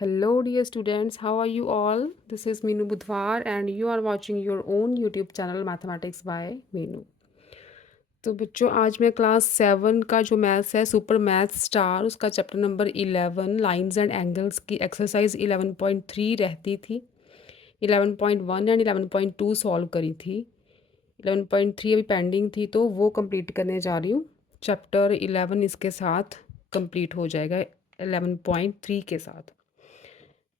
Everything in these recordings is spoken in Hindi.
Hello, dear students. How are you all? This is Meenu Budhwar, and you are watching your own YouTube channel Mathematics by Meenu. तो बच्चों आज मैं क्लास 7 का जो मैथ्स है सुपर मैथ्स स्टार उसका chapter number 11 lines and angles की एक्सरसाइज 11.3 रहती थी 11.1 एंड 11.2 सॉल्व करी थी 11.3 अभी पेंडिंग थी तो वो कंप्लीट करने जा रही हूँ। चैप्टर 11 इसके साथ कंप्लीट हो जाएगा 11.3 के साथ।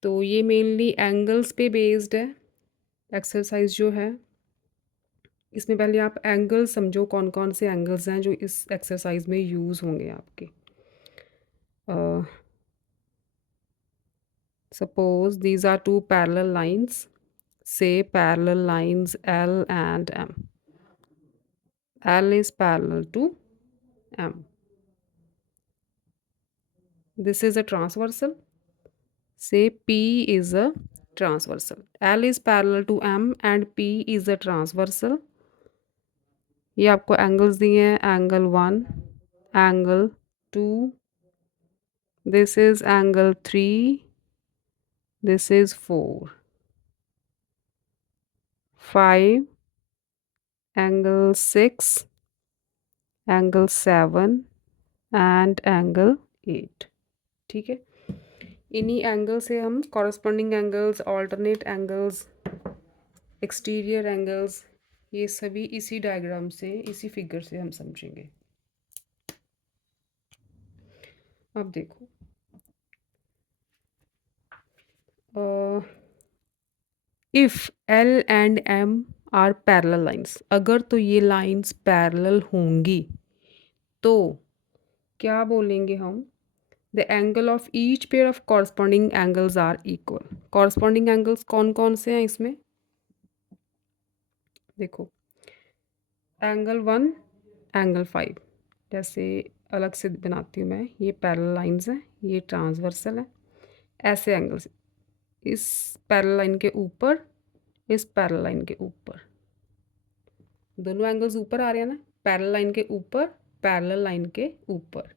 तो ये मेनली एंगल्स पे बेस्ड है एक्सरसाइज जो है। इसमें पहले आप एंगल समझो कौन कौन से एंगल्स हैं जो इस एक्सरसाइज में यूज़ होंगे आपके। Suppose these are two parallel lines, say parallel lines L and M. L is parallel to M. This is a transversal. Say P is a transversal. L is parallel to M and P is a transversal. ये आपको एंगल्स दिए हैं, angle 1, angle 2, this is angle 3, this is 4, 5, angle 6, angle 7 and angle 8। ठीक है, इन्हीं एंगल से हम corresponding angles, alternate angles, exterior angles, ये सभी इसी डायग्राम से, इसी फिगर से हम समझेंगे। अब देखो, if L and M are parallel lines, अगर तो ये लाइंस पैरेलल होंगी तो क्या बोलेंगे हम, the angle of each pair of corresponding angles are equal. Corresponding angles कौन कौन से हैं इसमें, देखो एंगल 1, एंगल 5, जैसे अलग से बनाती हूँ मैं, ये पैरेलल लाइंस हैं, ये ट्रांसवर्सल है, ऐसे एंगल्स इस पैरेलल लाइन के ऊपर, इस पैरेलल लाइन के ऊपर, दोनों एंगल्स ऊपर आ रहे हैं ना, पैरेलल लाइन के ऊपर, पैरेलल लाइन के ऊपर।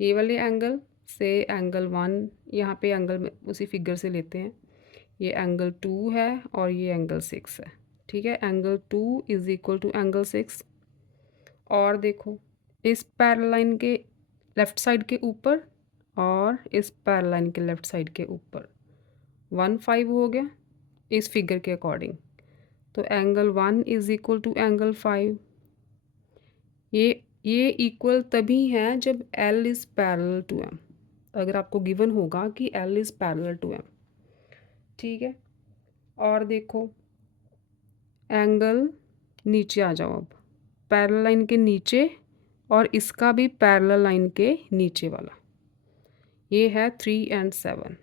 ये वाले एंगल से एंगल 1, यहाँ पे एंगल में उसी फिगर से लेते हैं, ये एंगल 2 है और ये एंगल 6 है। ठीक है, angle 2 is equal to angle 6। और देखो इस पैरेलल लाइन के लेफ़्ट साइड के ऊपर और इस पैरेलल लाइन के लेफ़्ट साइड के ऊपर 1, 5 हो गया इस फिगर के अकॉर्डिंग। तो angle 1 is equal to angle 5। ये इक्वल तभी हैं जब L is parallel to M। अगर आपको गिवन होगा कि L is parallel to M। ठीक है, और देखो एंगल नीचे आ जाओ, अब पैरेलल लाइन के नीचे और इसका भी पैरेलल लाइन के नीचे वाला, ये है 3 and 7,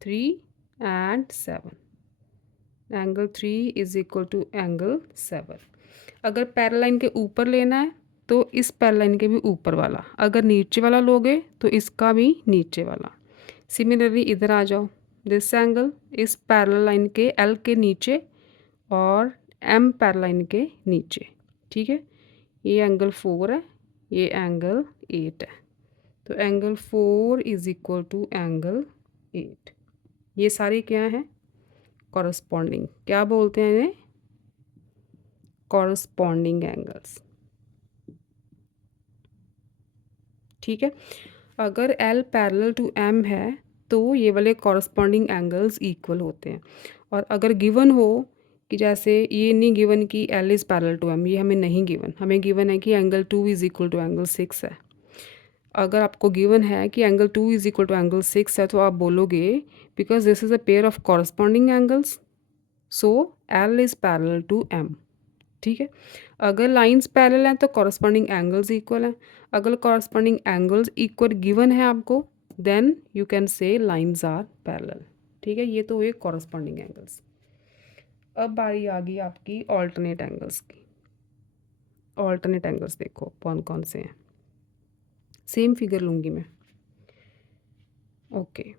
3 and 7, angle 3 is equal to angle 7। अगर पैरेलल लाइन के ऊपर लेना है तो इस पैरेलल लाइन के भी ऊपर वाला, अगर नीचे वाला लोगे तो इसका भी नीचे वाला। सिमिलरली इधर आ जाओ, दिस एंगल इस पैरेलल लाइन के L के नीचे और M पैरेलल लाइन के नीचे। ठीक है, ये एंगल 4 है, ये एंगल 8 है, तो angle 4 is equal to angle 8। ये सारे क्या हैं, कॉरस्पॉन्डिंग, क्या बोलते हैं इन्हें, कॉरस्पॉन्डिंग एंगल्स। ठीक है, अगर L पैरेलल टू M है तो ये वाले कॉरस्पॉन्डिंग एंगल्स इक्वल होते हैं। और अगर गिवन हो कि जैसे ये नहीं गिवन कि L is parallel to M, ये हमें नहीं गिवन, हमें गिवन है कि angle 2 is equal to angle 6 है। अगर आपको गिवन है कि angle 2 is equal to angle 6 है तो आप बोलोगे because this is a pair of corresponding angles, so L is parallel to M। ठीक है, अगर लाइंस पैरेलल हैं तो कॉरस्पॉन्डिंग एंगल्स इक्वल हैं। अगर कॉरस्पॉन्डिंग एंगल्स इक्वल गिवन है आपको, then you can say lines are parallel. ठीक है, ये तो हुए कॉरस्पॉन्डिंग एंगल्स। अब बारी आ गई आपकी ऑल्टरनेट एंगल्स की। ऑल्टरनेट एंगल्स देखो कौन कौन से हैं, सेम फिगर लूँगी मैं। ओके,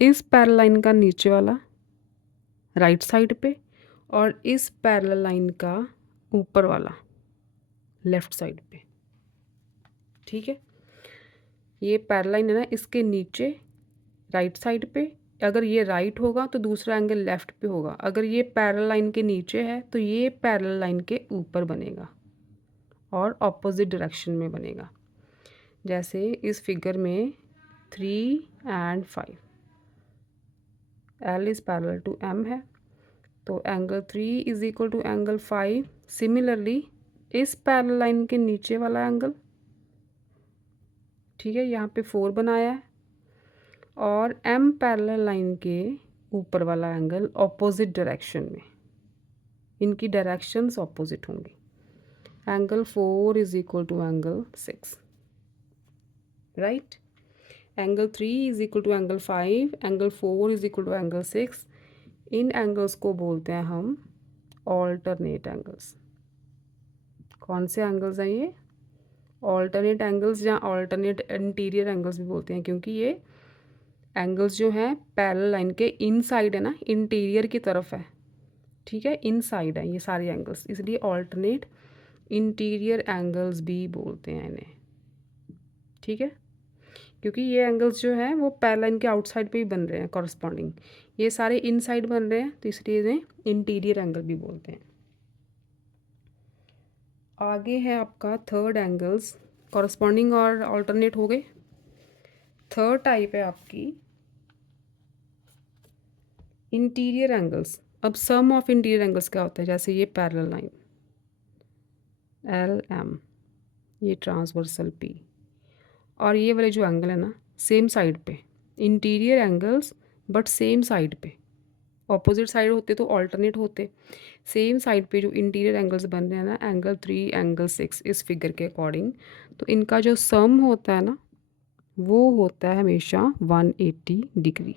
इस पैरेलल लाइन का नीचे वाला राइट साइड पे और इस पैरेलल लाइन का ऊपर वाला लेफ़्ट साइड पे। ठीक है, ये पैरेलल लाइन है ना, इसके नीचे राइट साइड पे। अगर ये राइट होगा तो दूसरा एंगल लेफ़्ट पे होगा। अगर ये पैरेलल लाइन के नीचे है तो ये पैरेलल लाइन के ऊपर बनेगा और ऑपोजिट डायरेक्शन में बनेगा। जैसे इस फिगर में 3 and 5, L is parallel to M है, तो angle 3 is equal to angle 5। Similarly इस पैरेलल लाइन के नीचे वाला एंगल, ठीक है, यहाँ पे 4 बनाया है, और M पैरेलल लाइन के ऊपर वाला एंगल ऑपोजिट डायरेक्शन में, इनकी डायरेक्शंस ऑपोजिट होंगी। Angle 4 is equal to angle 6, right. Angle 3 is equal to angle 5, angle 4 is equal to angle 6। इन एंगल्स को बोलते हैं हम ऑल्टरनेट एंगल्स। कौन से एंगल्स हैं ये? ऑल्टरनेट एंगल्स, या ऑल्टरनेट इंटीरियर एंगल्स भी बोलते हैं, क्योंकि ये एंगल्स जो हैं पैरेलल लाइन के इनसाइड है ना, इंटीरियर की तरफ है, ठीक है, इनसाइड है ये सारे एंगल्स, इसलिए ऑल्टरनेट इंटीरियर एंगल्स भी बोलते हैं इन्हें, ठीक है। क्योंकि ये एंगल्स जो हैं वो पैरेलल लाइन के आउटसाइड पे ही बन रहे हैं कॉरस्पॉन्डिंग, ये सारे इनसाइड बन रहे हैं, तो इसलिए इन्हें इंटीरियर एंगल भी बोलते हैं। आगे है आपका थर्ड एंगल्स, कॉरस्पॉन्डिंग और ऑल्टरनेट हो गए। थर्ड टाइप है आपकी इंटीरियर एंगल्स। अब सम ऑफ इंटीरियर एंगल्स क्या होता है? जैसे ये पैरेलल लाइन एल एम, ये ट्रांसवर्सल पी, और ये वाले जो एंगल है ना सेम साइड पे, interior angles but same side पे। ऑपोजिट साइड होते तो ऑल्टरनेट होते, सेम साइड पे जो इंटीरियर एंगल्स बन रहे हैं ना, एंगल 3 एंगल 6 इस फिगर के अकॉर्डिंग, तो इनका जो सम होता है ना वो होता है हमेशा 180 degree.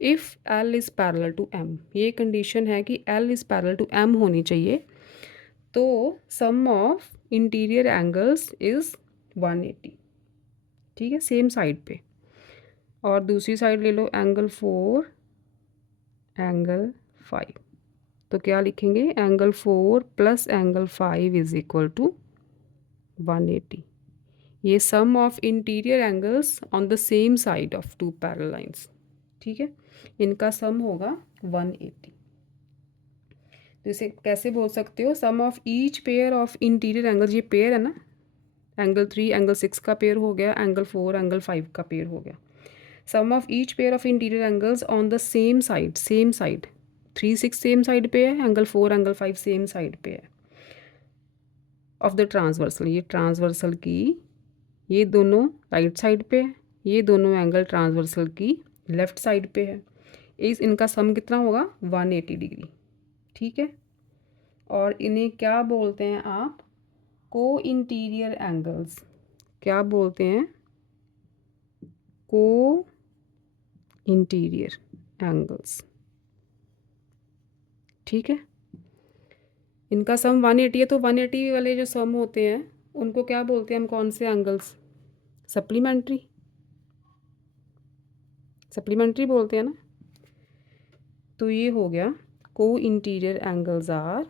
If L is parallel to M, ये कंडीशन है कि L is parallel to M होनी चाहिए, तो sum of interior angles is 180, ठीक है, सेम साइड पे। और दूसरी साइड ले लो एंगल 4 एंगल 5, तो क्या लिखेंगे? Angle 4 plus angle 5 is equal to 180। ये sum of interior angles on the same side of two parallel lines, ठीक है, इनका सम होगा 180। तो इसे कैसे बोल सकते हो? Sum of each pair of interior angles, ये पेयर है ना, एंगल 3 एंगल 6 का पेयर हो गया, एंगल 4 एंगल 5 का पेयर हो गया। Sum of each pair of interior angles on the same side, same side, 3 6 same side पे है, एंगल 4 एंगल 5 सेम साइड पे है, ऑफ द ट्रांसवर्सल, ये ट्रांसवर्सल की ये दोनों राइट साइड पे है, ये दोनों एंगल ट्रांसवर्सल की लेफ्ट साइड पे है, इस इनका सम कितना होगा? 180 डिग्री, ठीक है। और इन्हें क्या बोलते हैं आप? को इंटीरियर एंगल्स। क्या बोलते हैं? को इंटीरियर एंगल्स, ठीक है। इनका सम 180 है, तो 180 वाले जो सम होते हैं उनको क्या बोलते हैं हम? कौन से एंगल्स? सप्लीमेंट्री, सप्लीमेंट्री बोलते हैं ना। तो ये हो गया co-interior angles are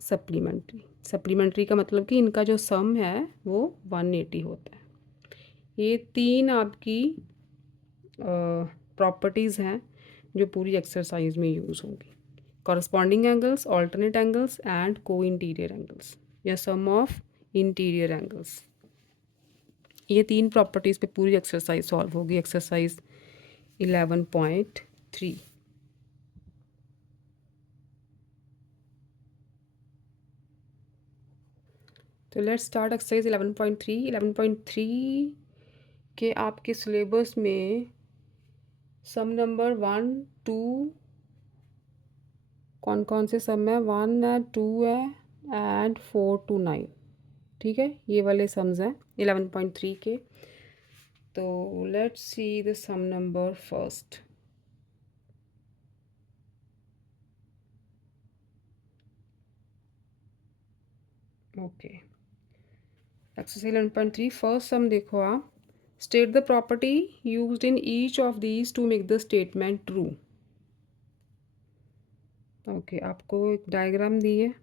supplementary. Supplementary का मतलब कि इनका जो सम है वो 180 होता है। ये तीन आपकी प्रॉपर्टीज़ हैं जो पूरी एक्सरसाइज में यूज़ होंगी। Corresponding angles, alternate angles and को इंटीरियर एंगल्स, या सम ऑफ इंटीरियर एंगल्स। ये तीन प्रॉपर्टीज़ पे पूरी एक्सरसाइज सॉल्व होगी, एक्सरसाइज 11.3। तो लेट्स स्टार्ट एक्सरसाइज 11.3। 11.3 के आपके सिलेबस में सम नंबर 1 2, कौन कौन से सम है? 1 है, 2 है एंड 4 to 9, ठीक है, ये वाले सम्स हैं 11.3 के। तो let's see the sum number first. Okay, exercise 11.3 first sum देखो आप। State the property used in each of these to make the statement true. Okay, आपको एक डायग्राम दी है,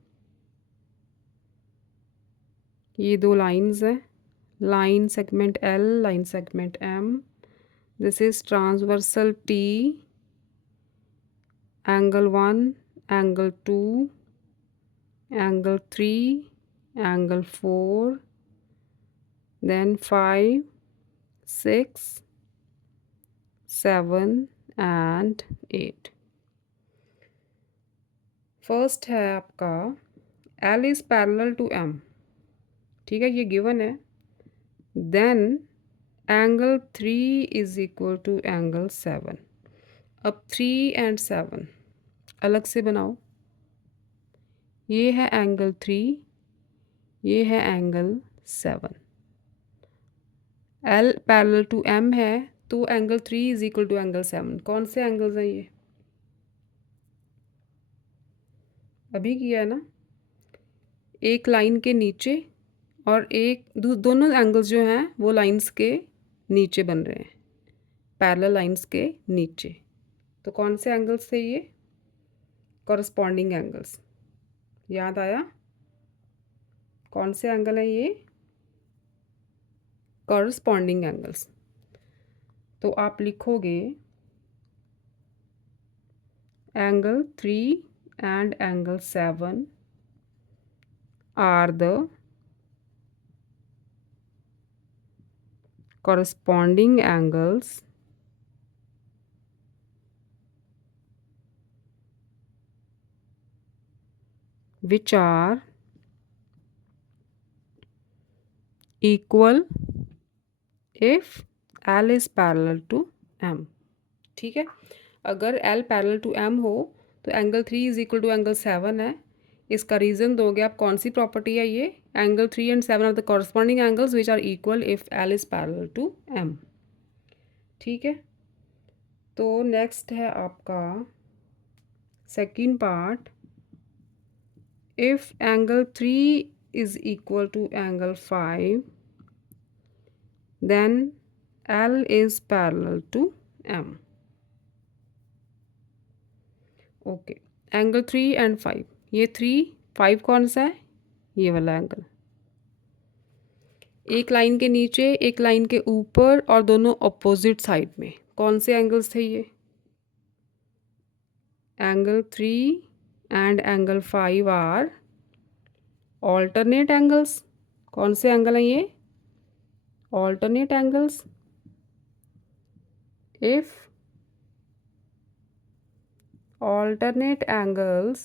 ये दो लाइंस हैं, line segment L, line segment M, this is transversal T, angle 1, angle 2, angle 3, angle 4, then 5, 6, 7 and 8। First है आपका L is parallel to M, ठीक है, ये गिवन है। Then angle 3 is equal to angle 7। अब 3 एंड 7 अलग से बनाओ। ये है एंगल 3, ये है angle 7। L parallel to M है तो angle 3 is equal to angle 7। कौन से एंगल्स हैं ये? अभी किया है ना। एक लाइन के नीचे और एक दोनों एंगल्स जो हैं वो लाइंस के नीचे बन रहे हैं, पैरेलल लाइंस के नीचे। तो कौन से एंगल्स थे ये? Corresponding angles. याद आया? कौन से एंगल है ये? Corresponding angles. तो आप लिखोगे angle 3 and angle 7 are the corresponding angles which are equal if L is parallel to M। ठीक है, अगर L पैरेलल टू M हो तो angle 3 is equal to angle 7 है। इसका रीज़न दोगे आप। कौन सी प्रॉपर्टी है ये? Angle 3 and 7 are the corresponding angles which are equal if L is parallel to M। ठीक है, तो नेक्स्ट है आपका second part. If angle 3 is equal to angle 5 then L is parallel to M। Okay, angle 3 and 5, ये 3, 5 कौन सा है? ये वाला एंगल। एक लाइन के नीचे, एक लाइन के ऊपर और दोनों अपोजिट साइड में। कौन से एंगल्स थे ये? Angle 3 and angle 5 are alternate angles. कौन से एंगल हैं ये? Alternate angles. If alternate angles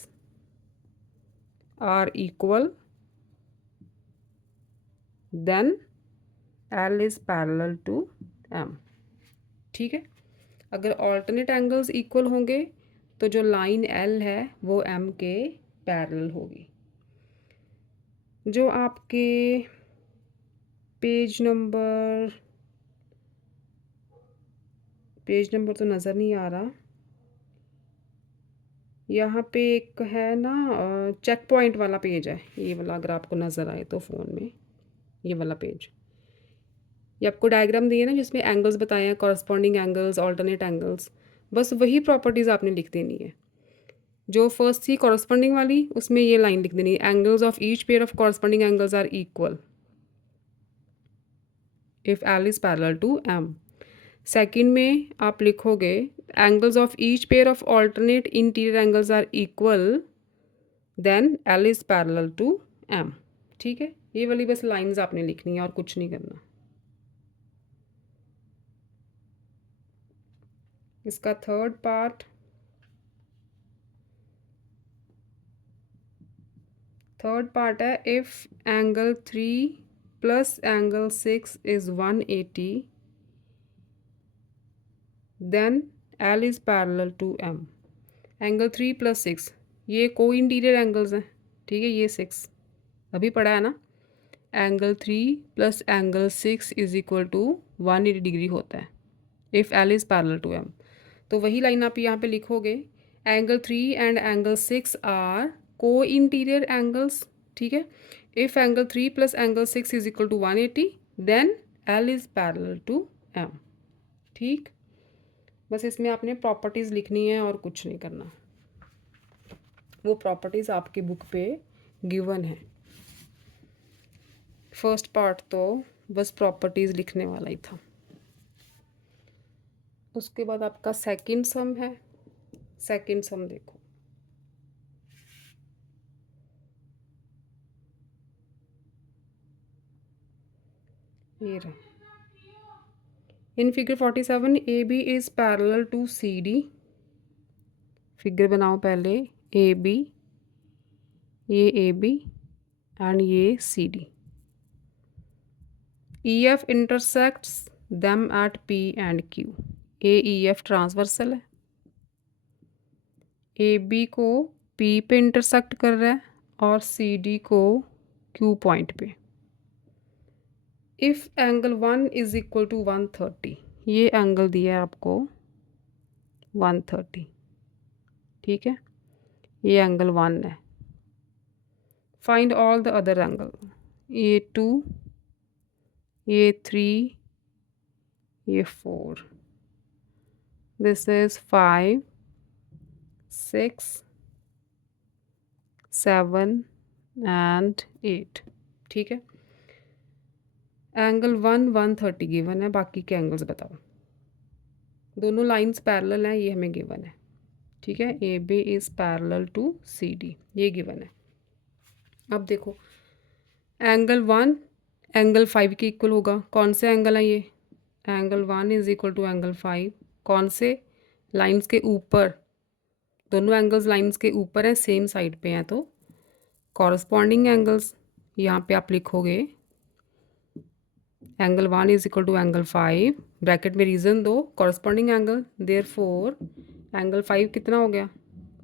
are equal then L is parallel to M। ठीक है, अगर alternate angles equal होंगे तो जो लाइन L है वो M के पैरेलल होगी। जो आपके पेज नंबर तो नज़र नहीं आ रहा, यहाँ पे एक है ना चेक पॉइंट वाला पेज है, ये वाला अगर आपको नज़र आए तो फ़ोन में, ये वाला पेज। ये आपको डायग्राम दिए ना जिसमें एंगल्स बताए हैं, कॉरस्पॉन्डिंग एंगल्स, ऑल्टरनेट एंगल्स। बस वही प्रॉपर्टीज़ आपने लिख देनी है। जो फर्स्ट थी कॉरस्पॉन्डिंग वाली, उसमें ये लाइन लिख देनी है, angles of each pair of corresponding angles are equal if L is parallel to M. Second में आप लिखोगे angles of each pair of alternate interior angles are equal then L is parallel to M. ठीक है, ये वाली बस लाइंस आपने लिखनी है और कुछ नहीं करना। इसका थर्ड पार्ट है if angle 3 plus angle 6 is 180 then L is parallel to M। Angle 3 plus 6 ये को इंटीरियर एंगल्स हैं, ठीक है, ये 6 अभी पढ़ा है ना। Angle 3 plus angle 6 is equal to 180 degree होता है if L is parallel to M। तो वही लाइन आप यहाँ पे लिखोगे, angle 3 and angle 6 are co-interior angles. ठीक है, if angle 3 plus angle 6 is equal to 180 then L is parallel to M। ठीक, बस इसमें आपने प्रॉपर्टीज़ लिखनी है और कुछ नहीं करना। वो प्रॉपर्टीज़ आपकी बुक पे गिवन है। फर्स्ट पार्ट तो बस प्रॉपर्टीज़ लिखने वाला ही था। उसके बाद आपका सेकंड सम है। सेकंड सम देखो, ये रहा। In figure 47 A B is parallel to C D. Figure बनाओ पहले, ए बी, ये ए बी एंड ये C D. E F intersects them at P and Q. A E F transversal है, ए बी को पी पे इंटरसेक्ट कर रहा है और सी डी को क्यू पॉइंट पे। If angle 1 is equal to 130, ये एंगल दिया है आपको 130, ठीक है, ये एंगल 1 है। Find all the other angle, ये 2, ये 3, ये 4, दिस इज़ 5, 6, 7 एंड 8, ठीक है। एंगल 130 गिवन है, बाकी के एंगल्स बताओ। दोनों लाइंस पैरेलल हैं, ये हमें गिवन है, ठीक है। A B is parallel to C D, ये गिवन है। अब देखो, एंगल 1 एंगल 5 के इक्वल होगा। कौन से एंगल है ये? Angle 1 is equal to angle 5। कौन से? लाइंस के ऊपर, दोनों एंगल्स लाइंस के ऊपर हैं, सेम साइड पे हैं, तो कॉरस्पॉन्डिंग एंगल्स यहाँ पे आप लिखोगे angle 1 is equal to angle 5, bracket में रीज़न दो, कॉरस्पॉन्डिंग एंगल, देयरफॉर एंगल 5 कितना हो गया?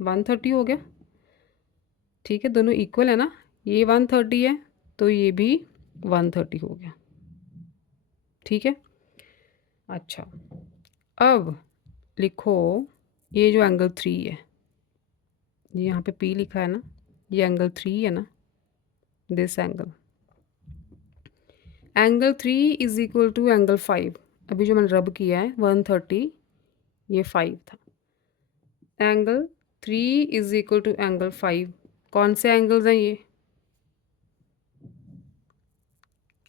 130 हो गया, ठीक है। दोनों इक्वल है ना, ये 130 है तो ये भी 130 हो गया, ठीक है। अच्छा, अब लिखो ये जो एंगल 3 है, ये यहाँ पे P लिखा है ना, ये एंगल 3 है ना, this angle, angle 3 is equal to angle 5। अभी जो मैंने रब किया है 130, ये 5 था। Angle 3 is equal to angle 5। कौन से एंगल्स हैं ये?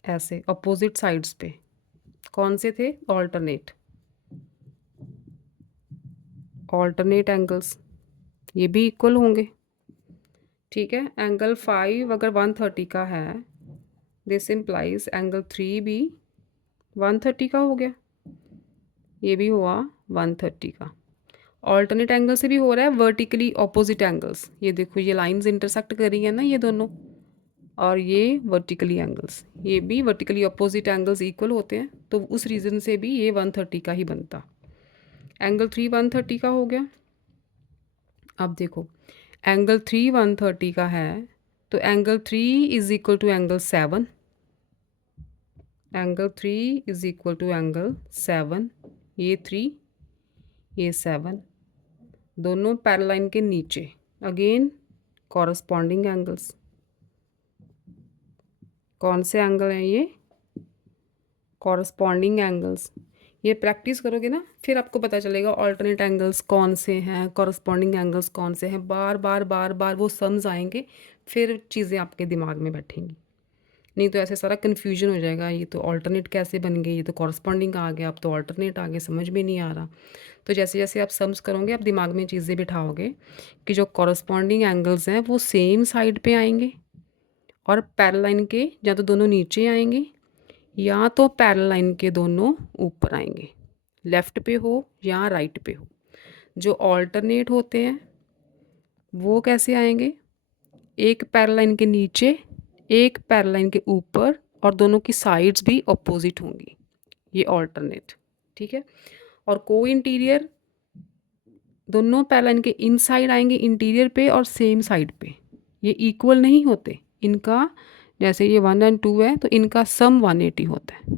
ऐसे अपोजिट साइड्स पे। कौन से थे? ऑल्टरनेट, ऑल्टरनेट एंगल्स, ये भी इक्वल होंगे, ठीक है। एंगल 5 अगर 130 का है, दिस इम्प्लाइज एंगल 3 भी 130 का हो गया, ये भी हुआ 130 का। ऑल्टरनेट एंगल से भी हो रहा है वर्टिकली ऑपोजिट एंगल्स, ये देखो ये लाइंस इंटरसेक्ट कर रही है ना, ये दोनों, और ये वर्टिकली एंगल्स, ये भी वर्टिकली ऑपोजिट एंगल्स इक्वल होते हैं, तो उस रीज़न से भी ये 130 का ही बनता। एंगल 3 130 का हो गया। अब देखो, एंगल 3 130 का है तो angle 3 is equal to angle 7, angle 3 is equal to angle 7, ये 3, ये 7, दोनों पैरेलल के नीचे, अगेन कॉरस्पॉन्डिंग एंगल्स। कौन से एंगल हैं ये? Corresponding angles. ये प्रैक्टिस करोगे ना, फिर आपको पता चलेगा ऑल्टरनेट एंगल्स कौन से हैं, कॉरस्पॉन्डिंग एंगल्स कौन से हैं, बार बार बार बार वो सम्स आएंगे, फिर चीज़ें आपके दिमाग में बैठेंगी। नहीं तो ऐसे सारा कन्फ्यूजन हो जाएगा, ये तो ऑल्टरनेट कैसे बन गए, ये तो कॉरस्पॉन्डिंग आ गया, अब तो ऑल्टरनेट आ गया, समझ में नहीं आ रहा। तो जैसे जैसे आप सम्स करोगे, आप दिमाग में चीज़ें बिठाओगे कि जो कॉरस्पॉन्डिंग एंगल्स हैं वो सेम साइड पे आएंगे, और पैरेलल लाइन के या तो दोनों नीचे आएंगे या तो पैरेलल लाइन के दोनों ऊपर आएंगे, लेफ़्ट पे हो या राइट पे हो। जो ऑल्टरनेट होते हैं वो कैसे आएंगे? एक पैरेलल लाइन के नीचे, एक पैरेलल लाइन के ऊपर, और दोनों की साइड्स भी अपोजिट होंगी, ये ऑल्टरनेट, ठीक है। और को इंटीरियर, दोनों पैरेलल लाइन के इनसाइड आएंगे इंटीरियर पे और सेम साइड पे, ये इक्वल नहीं होते इनका, जैसे ये 1 और 2 है तो इनका सम 180 होता है।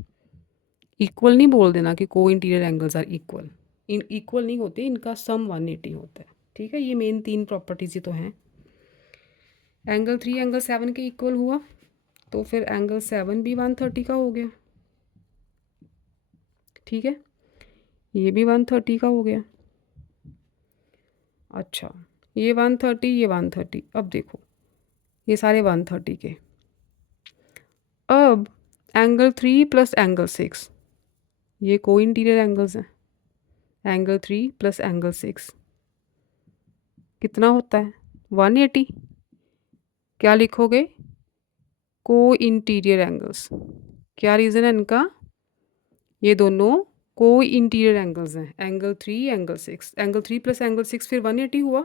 इक्वल नहीं बोल देना कि co-interior angles are equal, इन इक्वल नहीं होते, इनका सम 180 होता है, ठीक है। ये मेन 3 प्रॉपर्टीज ही तो हैं। एंगल 3 एंगल 7 के इक्वल हुआ, तो फिर एंगल 7 भी 130 का हो गया, ठीक है। ये भी 130 का हो गया। अच्छा, ये 130, ये 130, अब देखो ये सारे 130 के। अब एंगल 3 प्लस एंगल 6, ये को इंटीरियर एंगल्स हैं, एंगल 3 प्लस एंगल 6 कितना होता है? 180। क्या लिखोगे? को इंटीरियर एंगल्स। क्या रीज़न है इनका? ये दोनों को इंटीरियर एंगल्स हैं। Angle 3 angle 6, angle 3 plus angle 6 फिर 180 हुआ।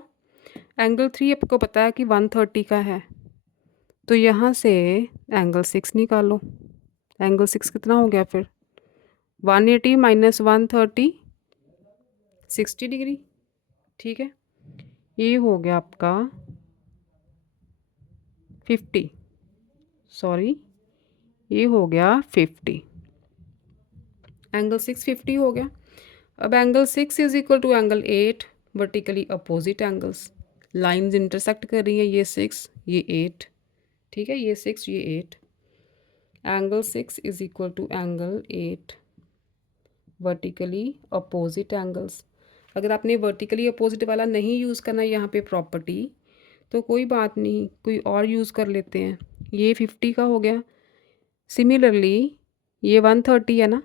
एंगल 3 आपको पता है कि 130 का है, तो यहाँ से एंगल 6 निकालो। एंगल 6 कितना हो गया फिर? 180 माइनस 130 60 डिग्री। ठीक है, ये हो गया आपका 50, सॉरी ये हो गया 50। एंगल 6 50 हो गया। अब angle 6 is equal to angle 8, vertically opposite angles. Lines intersect कर रही हैं, ये 6 ये 8। ठीक है, ये 6 ये 8। Angle 6 is equal to angle 8, vertically opposite angles. अगर आपने वर्टिकली अपोजिट वाला नहीं यूज़ करना यहाँ पे प्रॉपर्टी, तो कोई बात नहीं, कोई और यूज़ कर लेते हैं। ये 50 का हो गया। सिमिलरली ये 130 है ना,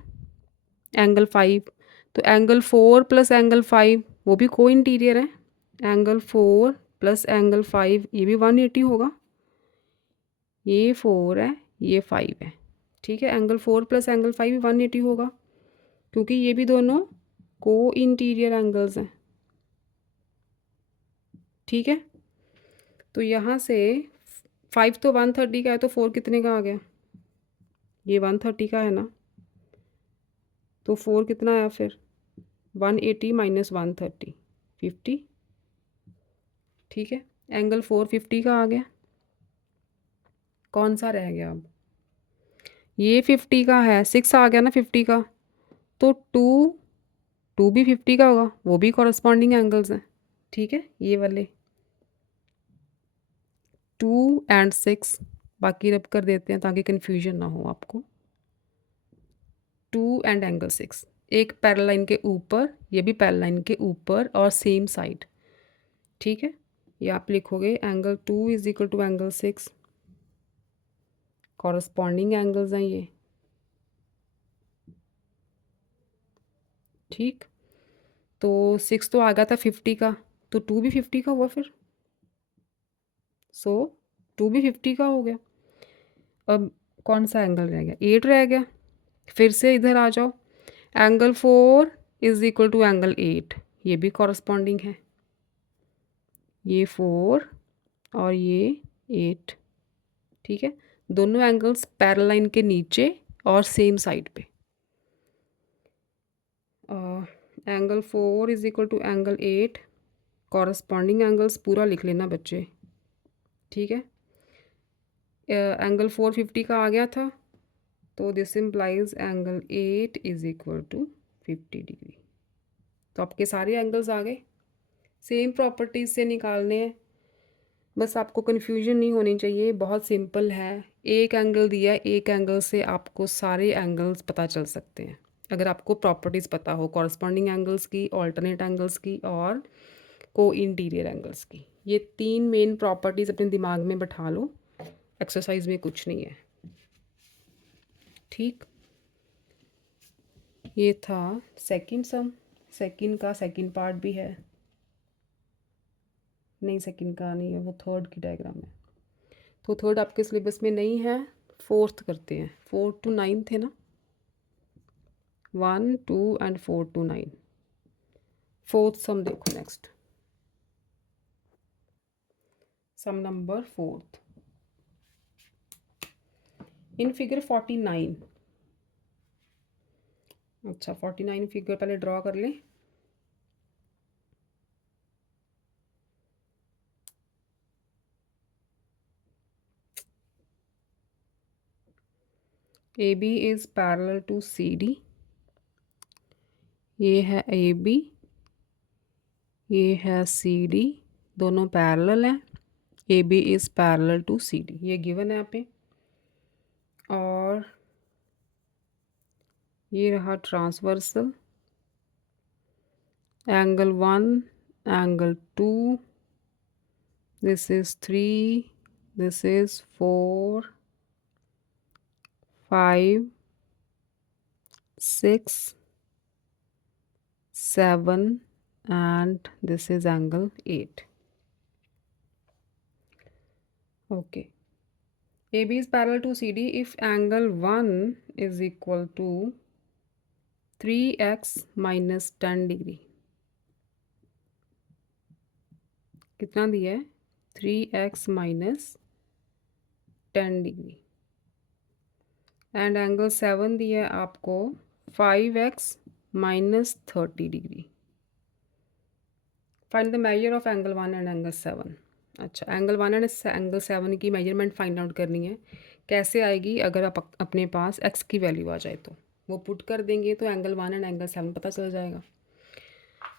एंगल 5, तो एंगल 4 प्लस एंगल 5 वो भी को इंटीरियर है। एंगल 4 प्लस एंगल 5 ये भी 180 होगा। ये 4 है, ये 5 है। ठीक है, एंगल 4 प्लस एंगल 5 भी 180 होगा, क्योंकि ये भी दोनों को इंटीरियर एंगल्स हैं। ठीक है, तो यहाँ से 5 तो 130 का है, तो 4 कितने का आ गया? ये 130 का है ना, तो 4 कितना आया फिर? 180 माइनस 130 50। ठीक है, एंगल 4 50 का आ गया। कौन सा रह गया अब? ये 50 का है, 6 आ गया ना 50 का, तो 2 भी 50 का होगा, वो भी कॉरस्पॉन्डिंग एंगल्स हैं। ठीक है, ये वाले 2 एंड 6 बाकी रब कर देते हैं ताकि कन्फ्यूजन ना हो आपको। 2 एंड एंगल 6, एक पैरेलल लाइन के ऊपर, ये भी पैरेलल लाइन के ऊपर और सेम साइड। ठीक है, ये आप लिखोगे angle 2 is equal to angle 6, corresponding angles हैं ये। ठीक, तो 6 तो आ गया था 50 का, तो 2 भी 50 का हुआ फिर। सो 2 भी 50 का हो गया। अब कौन सा एंगल रह गया? 8 रह गया। फिर से इधर आ जाओ, angle 4 is equal to angle 8, ये भी कॉरस्पॉन्डिंग है। ये 4 और ये 8। ठीक है, दोनों एंगल्स पैरेलल लाइन के नीचे और सेम साइड पे। Angle 4 is equal to angle 8, corresponding angles पूरा लिख लेना बच्चे। ठीक है, एंगल 450 का आ गया था, तो this implies angle 8 is equal to 50 degree. तो आपके सारे एंगल्स आ गए। सेम प्रॉपर्टीज से निकालने हैं, बस आपको कन्फ्यूजन नहीं होनी चाहिए, बहुत सिंपल है। एक एंगल दिया है, एक एंगल से आपको सारे एंगल्स पता चल सकते हैं, अगर आपको प्रॉपर्टीज़ पता हो कॉरस्पॉन्डिंग एंगल्स की, ऑल्टरनेट एंगल्स की और को इंटीरियर एंगल्स की। ये 3 मेन प्रॉपर्टीज़ अपने दिमाग में बैठा लो, एक्सरसाइज में कुछ नहीं है। ठीक, ये था सेकंड सम। सेकंड का सेकंड पार्ट भी है, नहीं सेकंड का नहीं है, वो थर्ड की डायग्राम है। तो थर्ड आपके सिलेबस में नहीं है, फोर्थ करते हैं। 4 to 9 थे ना, 1 2 एंड 4 to 9। फोर्थ सम देखो next, sum number fourth. In figure 49, अच्छा 49 फिगर पहले ड्रॉ कर लें। A B is parallel to C D, ये है ए बी, ये है सी डी, दोनों पैरेलल हैं। A B is parallel to C D, ये गिवन है यहाँ पे। और ये रहा transversal, angle 1 angle 2, this is 3, this is 4 5 6 7 and this is angle 8. Okay. AB is parallel to CD if angle 1 is equal to 3x minus 10 degree. कितना दिया है? 3x minus 10 degree. And angle 7 दिया है आपको 5x minus 30 degree. Find the measure of angle 1 and angle 7. अच्छा, एंगल 1 एंड एंगल 7 की मेजरमेंट फाइंड आउट करनी है. कैसे आएगी? अगर आप अपने पास x की वैल्यू आ जाए तो वो पुट कर देंगे तो एंगल 1 एंड एंगल 7 पता चल जाएगा.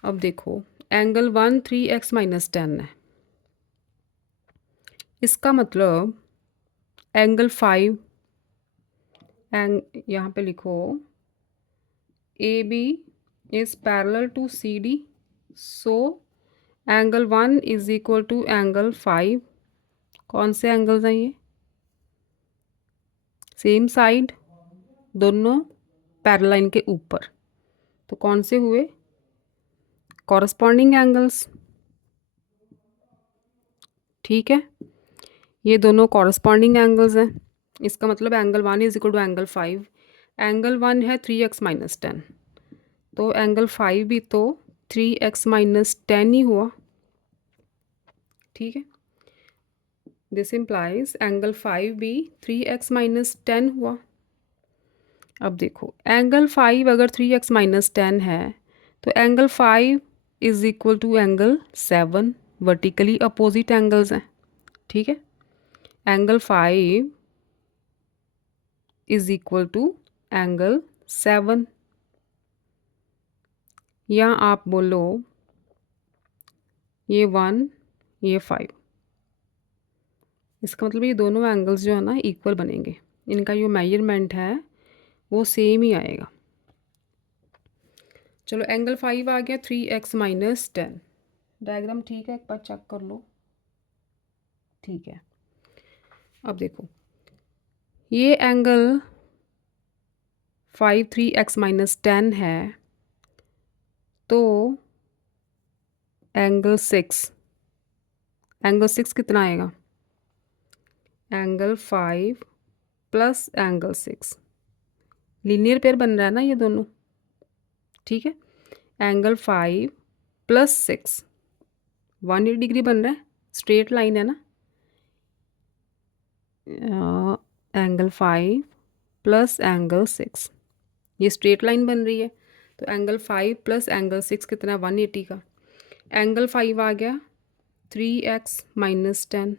अब देखो, एंगल 1 3x माइनस 10 है. इसका मतलब एंगल 5 यहाँ पे लिखो AB is parallel to CD, so angle 1 is equal to angle 5. कौन से एंगल्स हैं ये? सेम साइड, दोनों पैरेलल लाइन के ऊपर. तो कौन से हुए? Corresponding angles. ठीक है, ये दोनों कॉरस्पॉन्डिंग एंगल्स हैं. इसका मतलब angle 1 is equal to angle 5. Angle 1 है 3x माइनस 10, तो एंगल 5 भी तो 3x माइनस 10 ही हुआ. ठीक है, दिस इम्प्लाइज एंगल 5 भी 3x माइनस 10 हुआ. अब देखो, एंगल 5 अगर 3x माइनस 10 है तो angle 5 is equal to angle 7. Vertically opposite angles हैं. ठीक है, angle 5 is equal to angle 7. या आप बोलो ये 1 ये 5. इसका मतलब ये दोनों एंगल्स जो है ना इक्वल बनेंगे. इनका जो मेजरमेंट है वो सेम ही आएगा. चलो, एंगल 5 आ गया 3x माइनस 10. डायग्राम ठीक है, एक बार चेक कर लो. ठीक है, अब देखो, ये एंगल 5 3x माइनस 10 है, तो एंगल 6 कितना आएगा? Angle 5 plus angle 6. Linear pair बन रहा है ना ये दोनों. ठीक है, एंगल 5 प्लस 6 180 डिग्री बन रहा है. स्ट्रेट लाइन है ना. एंगल 5 प्लस एंगल 6, ये स्ट्रेट लाइन बन रही है. तो एंगल 5 प्लस एंगल 6 कितना है? 180 का. एंगल 5 आ गया 3x माइनस 10.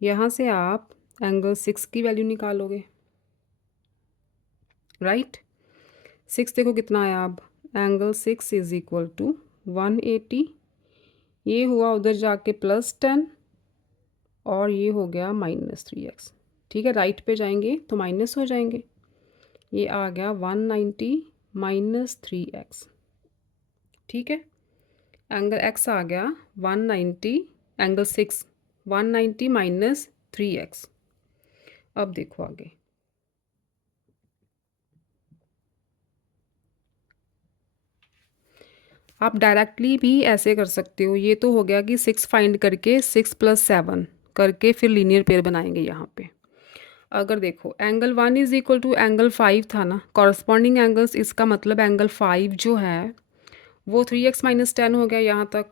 यहाँ से आप एंगल 6 की वैल्यू निकालोगे. राइट, 6 देखो कितना आया. अब एंगल 6 इज इक्वल टू 180. ये हुआ उधर जाके प्लस 10 और ये हो गया माइनस 3x. ठीक है, राइट पे जाएंगे तो माइनस हो जाएंगे. ये आ गया 190 माइनस 3x. ठीक है, एंगल x आ गया 190, एंगल 6 190 माइनस 3x. अब देखो आगे, आप डायरेक्टली भी ऐसे कर सकते हो. ये तो हो गया कि 6 फाइंड करके 6 प्लस 7 करके फिर लीनियर पेयर बनाएंगे यहाँ पे. अगर देखो, angle 1 is equal to angle 5 था ना, कॉरस्पॉन्डिंग एंगल्स. इसका मतलब एंगल 5 जो है वो 3x माइनस 10 हो गया यहाँ तक.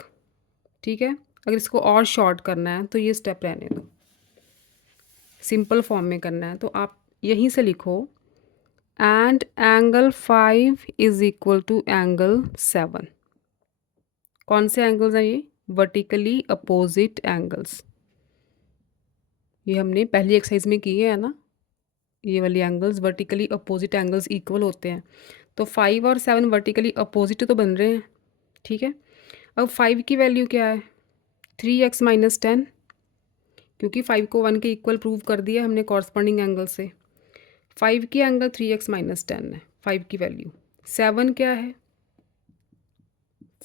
ठीक है, अगर इसको और शॉर्ट करना है तो ये स्टेप रहने दो, सिंपल फॉर्म में करना है तो आप यहीं से लिखो and angle 5 is equal to angle 7. कौन से एंगल्स हैं ये? Vertically opposite angles. ये हमने पहली एक्सरसाइज में किए हैं ना. ये वाली angles vertically opposite angles equal होते हैं. तो 5 और 7 वर्टिकली अपोजिट तो बन रहे हैं. ठीक है, अब 5 की वैल्यू क्या है? 3x माइनस 10, क्योंकि 5 को 1 के इक्वल प्रूव कर दिया हमने कॉरस्पॉन्डिंग एंगल से. 5 की एंगल 3x माइनस 10 है. 5 की वैल्यू. 7 क्या है?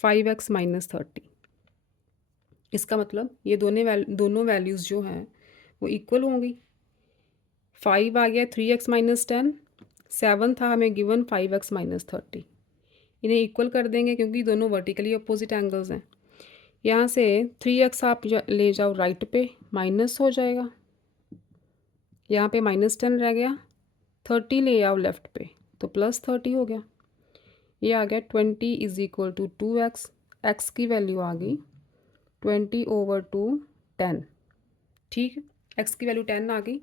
5x minus 30. इसका मतलब ये दोनों वैल्यूज़ जो हैं वो इक्वल होंगी. 5 आ गया 3x माइनस 10, 7 था हमें गिवन 5x माइनस 30. इन्हें इक्वल कर देंगे क्योंकि दोनों वर्टिकली अपोजिट एंगल्स हैं। यहाँ से 3x आप ले जाओ राइट पे, माइनस हो जाएगा, यहाँ पे -10 रह गया, 30 ले आओ लेफ़्ट पे तो +30 हो गया। ये आ गया 20 is equal to 2x, x की वैल्यू आ गई 20/2 10। ठीक है, x की वैल्यू 10 आ गई।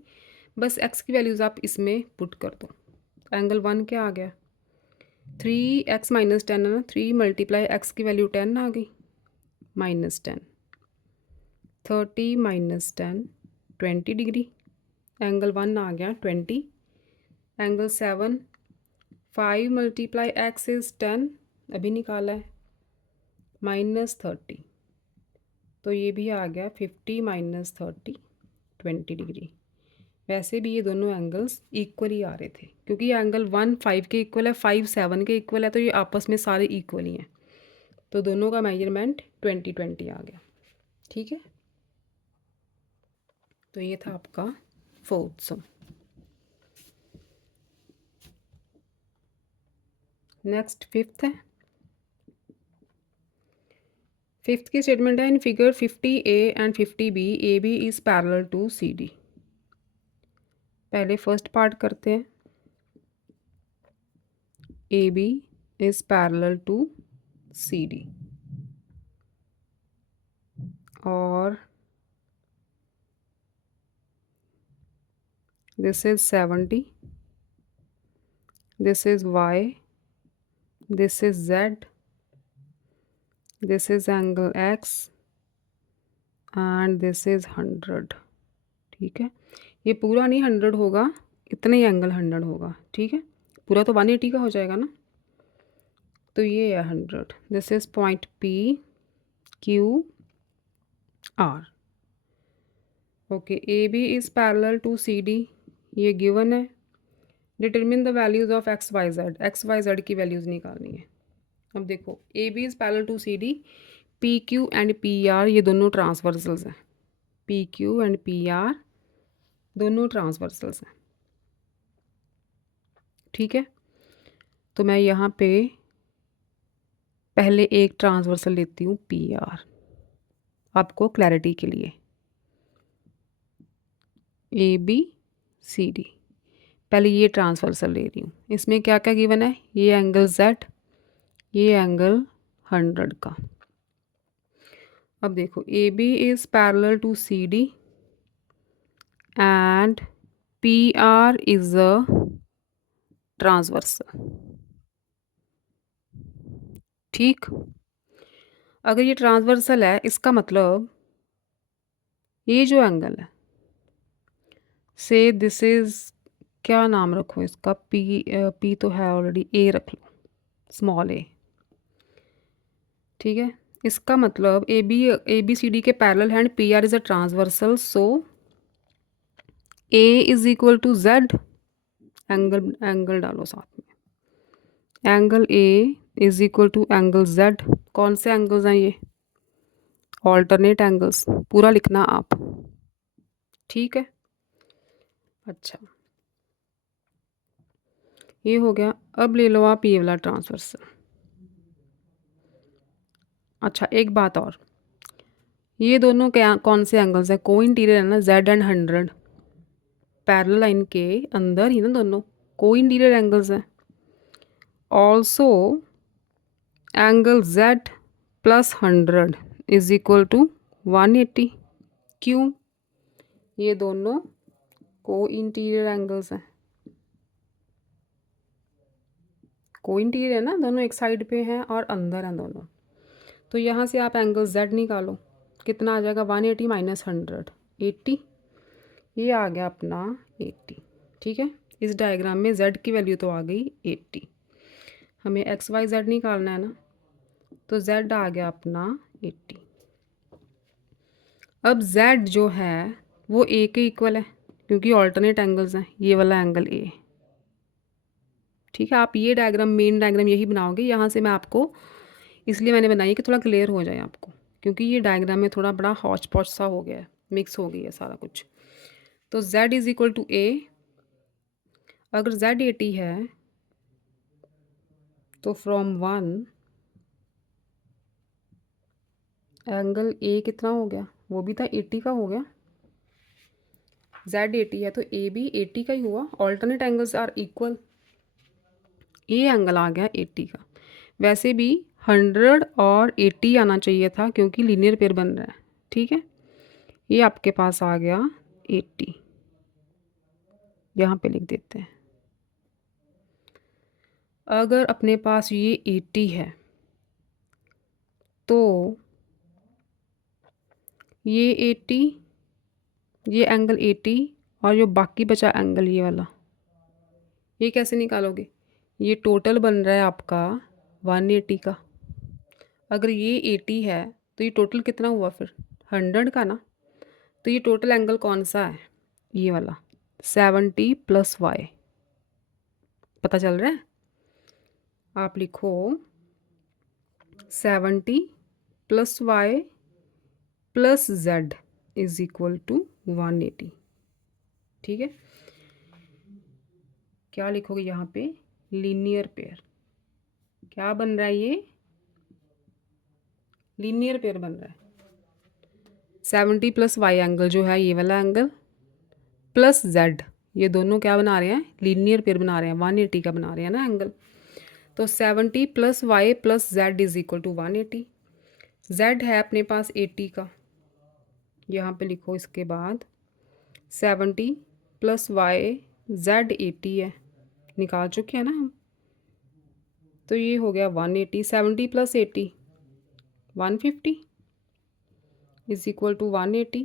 बस x की वैल्यूज़ आप इसमें पुट कर दो। एंगल 1 क्या आ गया, 3x - 10 है ना, 3 × x की वैल्यू 10 आ गई, -10, 30 - 10 20 डिग्री। एंगल 1 आ गया 20। एंगल 7, 5 × x इज़ 10, अभी निकाला है, -30, तो ये भी आ गया 50 - 30 20 डिग्री। वैसे भी ये दोनों एंगल्स इक्वल ही आ रहे थे क्योंकि ये एंगल 1 5 के इक्वल है, 5 7 के इक्वल है, तो ये आपस में सारे इक्वल ही हैं। तो दोनों का मेजरमेंट 20 आ गया। ठीक है, तो ये था आपका फोर्थ सम। नेक्स्ट फिफ्थ है। फिफ्थ की स्टेटमेंट है, in figure 50A and 50B A B is parallel to CD। पहले फर्स्ट पार्ट करते हैं। A B is parallel to CD और this is 70, this is y, this is z, this is angle x and this is 100। ठीक है, ये पूरा नहीं 100 होगा, इतना ही एंगल 100 होगा। ठीक है, पूरा तो 180 का हो जाएगा ना, तो ये है 100। This is point P Q R। Okay, A B is parallel to C D, ये गिवन है। Determine the values of X Y Z की वैल्यूज़ निकालनी है। अब देखो, A B is parallel to C D, P Q and P R ये दोनों ट्रांसवर्सल्स हैं। P Q and P R दोनों ट्रांसवर्सल्स हैं। ठीक है, तो मैं यहाँ पे पहले एक ट्रांसवर्सल लेती हूँ पी आर, आपको क्लैरिटी के लिए। ए बी सी डी, पहले ये ट्रांसवर्सल ले रही हूँ। इसमें क्या क्या गिवन है, ये एंगल जेड, ये एंगल 100 का। अब देखो, A B is parallel to C D and P R is a transversal. ठीक, अगर ये ट्रांसवर्सल है इसका मतलब ये जो एंगल है, से दिस इज़, क्या नाम रखो इसका, पी तो है ऑलरेडी, ए रख लो, स्मॉल ए। ठीक है, इसका मतलब ए बी सी डी के पैरेलल है and P R is a transversal, so A is equal to Z. Angle डालो साथ में, angle A is equal to angle Z. कौन से एंगल्स हैं ये, ऑल्टरनेट एंगल्स, पूरा लिखना आप। ठीक है, अच्छा ये हो गया। अब ले लो आप ये वाला ट्रांसवर्सल। अच्छा, एक बात और, ये दोनों क्या कौन से एंगल्स हैं, को इंटीरियर है ना, जेड एंड 100 पैरेलल लाइन के अंदर ही ना, दोनों को इंटीरियर एंगल्स हैं। Also angle Z plus 100 is equal to 180। क्यों, ये दोनों को इंटीरियर एंगल्स हैं, को इंटीरियर है ना, दोनों एक साइड पे हैं और अंदर हैं दोनों। तो यहाँ से आप एंगल जेड निकालो, कितना आ जाएगा, 180 - 100 80, ये आ गया अपना 80। ठीक है, इस डायग्राम में जेड की वैल्यू तो आ गई 80, हमें एक्स वाई जेड निकालना है ना, तो जेड आ गया अपना 80। अब जेड जो है वो ए के इक्वल है क्योंकि ऑल्टरनेट एंगल्स हैं, ये वाला एंगल ए। ठीक है, आप ये डायग्राम, मेन डायग्राम यही बनाओगे। यहाँ से मैं आपको इसलिए मैंने बनाई है कि थोड़ा क्लियर हो जाए आपको, क्योंकि ये डायग्राम में थोड़ा बड़ा हौच पौच सा हो गया है, मिक्स हो गई है सारा कुछ। तो z इज़ इक्वल टू ए, अगर z 80 है तो फ्रॉम 1 एंगल ए कितना हो गया, वो भी था 80 का हो गया। Z 80 है तो ए भी 80 का ही हुआ। Alternate angles are equal. ये एंगल आ गया 80 का। वैसे भी 100 और 80 आना चाहिए था क्योंकि लीनियर पेयर बन रहा है। ठीक है, ये आपके पास आ गया 80, यहाँ पे लिख देते हैं। अगर अपने पास ये 80 है तो ये 80, ये एंगल 80 और जो बाकी बचा एंगल ये वाला, ये कैसे निकालोगे? ये टोटल बन रहा है आपका 180 का। अगर ये 80 है तो ये टोटल कितना हुआ फिर? 100 का ना। तो ये टोटल एंगल कौन सा है? ये वाला 70 प्लस वाई। पता चल रहा है? आप लिखो 70 plus Y plus Z is equal to 180। ठीक है, क्या लिखोगे यहाँ पे? Linear pair. क्या बन रहा है ये? लीनियर पेयर बन रहा है। 70 प्लस वाई एंगल जो है ये वाला एंगल प्लस जेड, ये दोनों क्या बना रहे हैं? लीनियर पेयर बना रहे हैं। 180 का बना रहे हैं ना एंगल। तो 70 plus Y plus Z is equal to 180। Z है अपने पास 80 का, यहाँ पे लिखो इसके बाद 70 प्लस वाई जेड 80 है, निकाल चुके हैं ना हम। तो ये हो गया 180। 70 प्लस 80 150 इज इक्वल टू 180।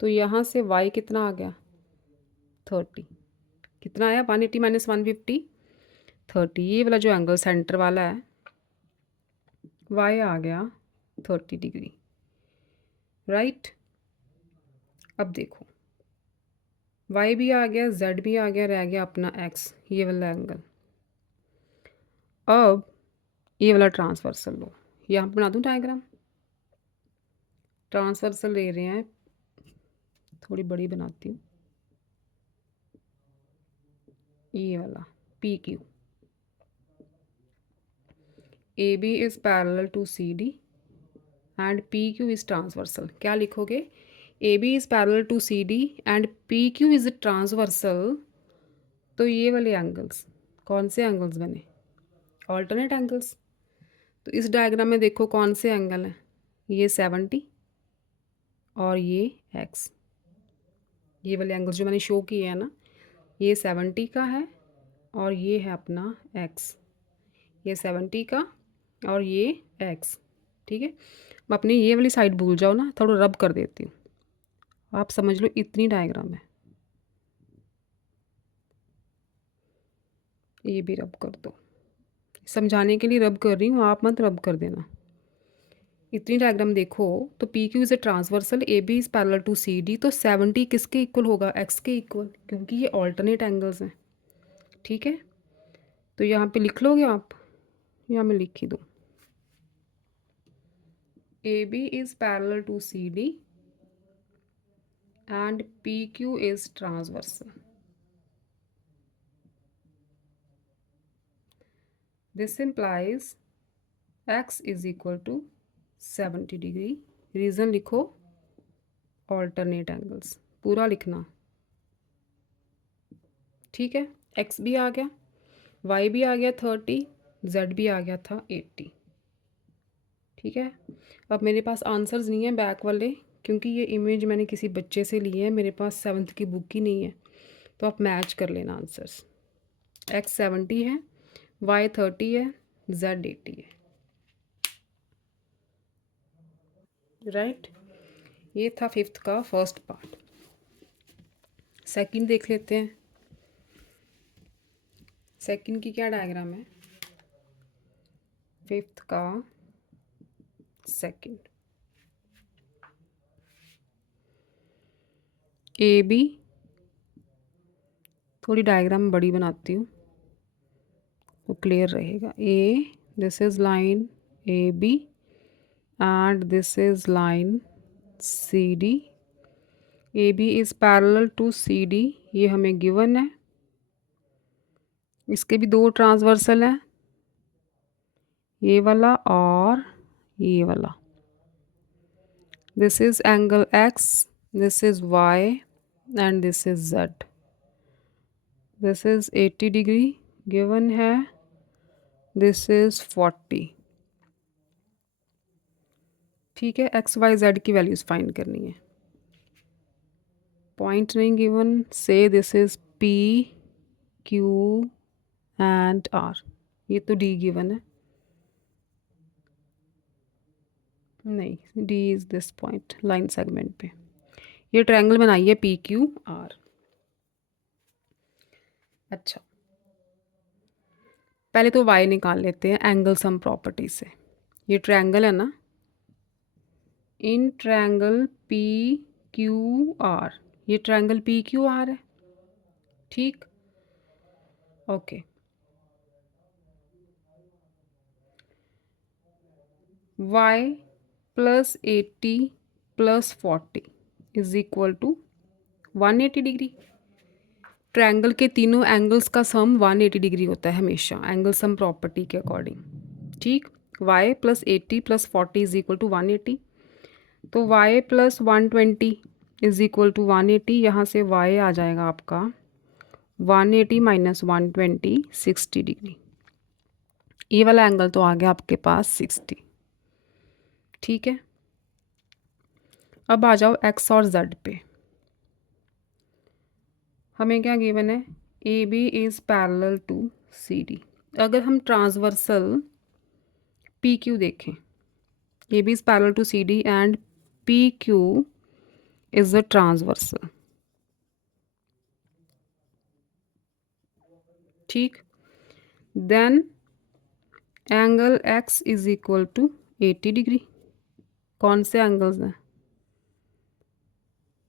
तो यहाँ से y कितना आ गया? 30। कितना आया? 180 माइनस 150 30। ये वाला जो एंगल सेंटर वाला है y आ गया 30 डिग्री। राइट, अब देखो y भी आ गया, z भी आ गया, रह गया अपना x, ये वाला एंगल। अब ये वाला ट्रांसवर्सल लो, यहाँ पर बना दूँ डायग्राम। ट्रांसवर्सल ले रहे हैं, थोड़ी बड़ी बनाती हूँ। ये वाला P Q, A B is parallel to C D and P Q is transversal. क्या लिखोगे? A B is parallel to C D and P Q is transversal. तो ये वाले एंगल्स कौन से एंगल्स बने? Alternate angles. तो इस डायग्राम में देखो कौन से एंगल हैं? ये 70 और ये x। ये वाले एंगल्स जो मैंने शो किए हैं ना, ये 70 का है और ये है अपना x। ये 70 का और ये x। ठीक है, मैं अपनी ये वाली साइड भूल जाओ ना, थोड़ा रब कर देती हूँ, आप समझ लो इतनी डायग्राम है। ये भी रब कर दो, समझाने के लिए रब कर रही हूँ, आप मत रब कर देना। इतनी डायग्राम देखो तो P Q is a transversal, A B is parallel to C D. तो 70 किसके इक्वल होगा? एक्स के इक्वल, क्योंकि ये ऑल्टरनेट एंगल्स हैं। ठीक है, तो यहाँ पे लिख लोगे आप, यहाँ मैं लिख ही दूँ, A B is parallel to C D and P Q is transversal. This implies x is equal to 70 degree. Reason लिखो ऑल्टरनेट एंगल्स, पूरा लिखना। ठीक है, x भी आ गया, y भी आ गया 30, z भी आ गया था 80। ठीक है, अब मेरे पास आंसर्स नहीं है बैक वाले, क्योंकि ये इमेज मैंने किसी बच्चे से ली है, मेरे पास 7th की बुक ही नहीं है। तो आप मैच कर लेना आंसर्स। x 70 है, y 30 है, z 80 है। राइट, ये था 5th का फर्स्ट पार्ट। सेकंड देख लेते हैं। सेकंड की क्या डायग्राम है? 5th का सेकंड, ए बी, थोड़ी डायग्राम बड़ी बनाती हूँ वो क्लियर रहेगा। A, this is line A B and this is line C D. A B is parallel to C D, ये हमें गिवन है। इसके भी दो ट्रांसवर्सल हैं, ये वाला और ये वाला। This is angle X, this is Y and this is Z. This is 80 degree given है, दिस इज 40। ठीक है, एक्स वाई जेड की वैल्यूज फाइंड करनी है। पॉइंट नहीं given, say this is P Q and R. ये तो डी गिवन है, नहीं D is this point line segment पे। ये ट्रायंगल बनाइए पी क्यू आर। अच्छा, पहले तो वाई निकाल लेते हैं एंगल सम प्रॉपर्टी से। ये ट्रायंगल है ना, in triangle P Q R, ये ट्रायंगल पी क्यू आर है। ठीक, okay. Y plus 80 plus 40 is equal to 180 degree. Triangle के तीनों एंगल्स का सम 180 डिग्री होता है हमेशा, एंगल सम प्रॉपर्टी के अकॉर्डिंग। ठीक, y plus 80 plus 40 is equal to 180। तो y plus 120 is equal to 180। यहाँ से y आ जाएगा आपका 180 माइनस 120 60 डिग्री। ये वाला एंगल तो आ गया आपके पास 60। ठीक है, अब आ जाओ x और z पे। हमें क्या गिवन है, A B is parallel to C D. अगर हम ट्रांसवर्सल पी क्यू देखें, A B is parallel to C D and P Q is a transversal. ठीक, then angle x is equal to 80 degree. कौन से एंगल्स हैं,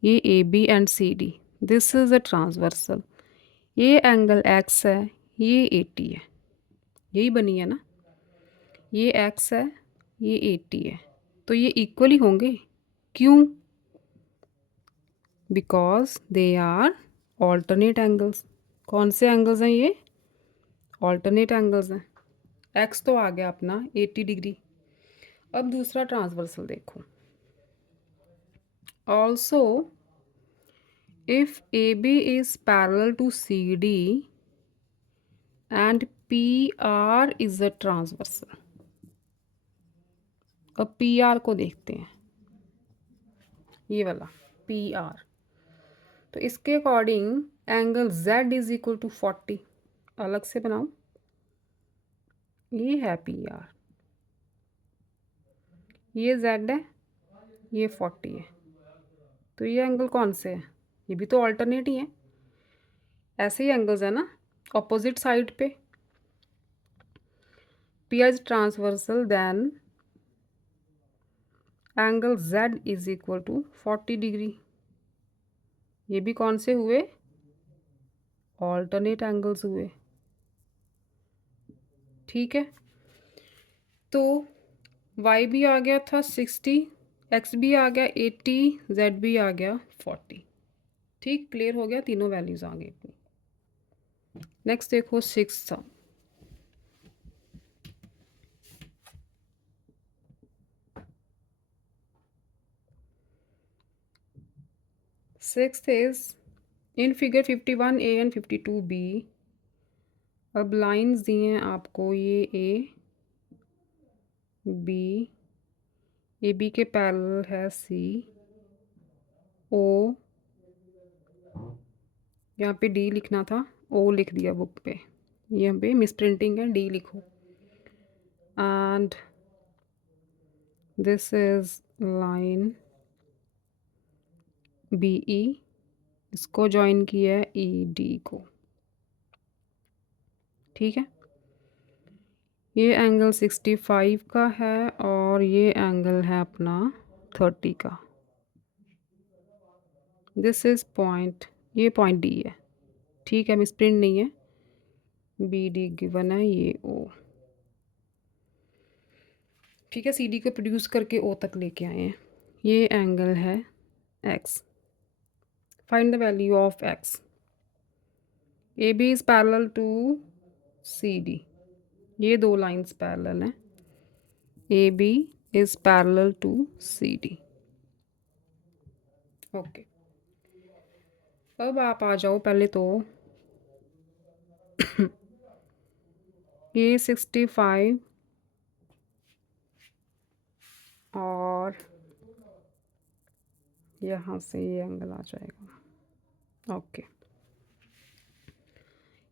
ये A B and C D, this is a transversal. ये एंगल एक्स है, ये 80 है, यही बनी है ना, ये एक्स है, ये 80 है, तो ये इक्वली होंगे। क्यों, because they are alternate angles. कौन से एंगल्स हैं ये, ऑल्टरनेट एंगल्स हैं। एक्स तो आ गया अपना 80 डिग्री। अब दूसरा ट्रांसवर्सल देखो, also if A B is parallel to C D and P R is a transversal. अब पी आर को देखते हैं, ये वाला पी आर। तो इसके according angle z is equal to 40। अलग से बनाओ, ये है पी आर, ये z है, ये 40 है, तो ये एंगल कौन से है, ये भी तो ऑल्टरनेट ही है। ऐसे ही एंगल्स है ना ऑपोजिट साइड पे। P R is transversal, then angle z is equal to 40 degree. ये भी कौन से हुए, ऑल्टरनेट एंगल्स हुए। ठीक है, तो y भी आ गया था 60, x भी आ गया 80, z भी आ गया 40। ठीक, क्लियर हो गया, तीनों वैल्यूज आ गई अपनी। नेक्स्ट देखो sixth sum. Sixth is in figure 51A and 52B। अब लाइंस दिए हैं आपको, ये ए बी के पैरेलल है सी ओ, यहाँ पे डी लिखना था, ओ लिख दिया बुक पे, यहाँ पे मिस प्रिंटिंग है, डी लिखो। And this is line B E, इसको ज्वाइन किया है ई डी को। ठीक है, ये एंगल 65 का है और ये एंगल है अपना 30 का। दिस इज पॉइंट, ये पॉइंट डी है। ठीक है, मिसप्रिंट नहीं है, बी डी गिवन है, ये ओ। ठीक है, सी डी को प्रोड्यूस करके ओ तक लेके आए हैं। ये एंगल है X. Find the value of X. A B is parallel to C D, ये दो लाइंस पैरेलल हैं। A B is parallel to C D. Okay, अब आप आ जाओ पहले तो ये 65 और यहाँ से ये एंगल आ जाएगा। Okay,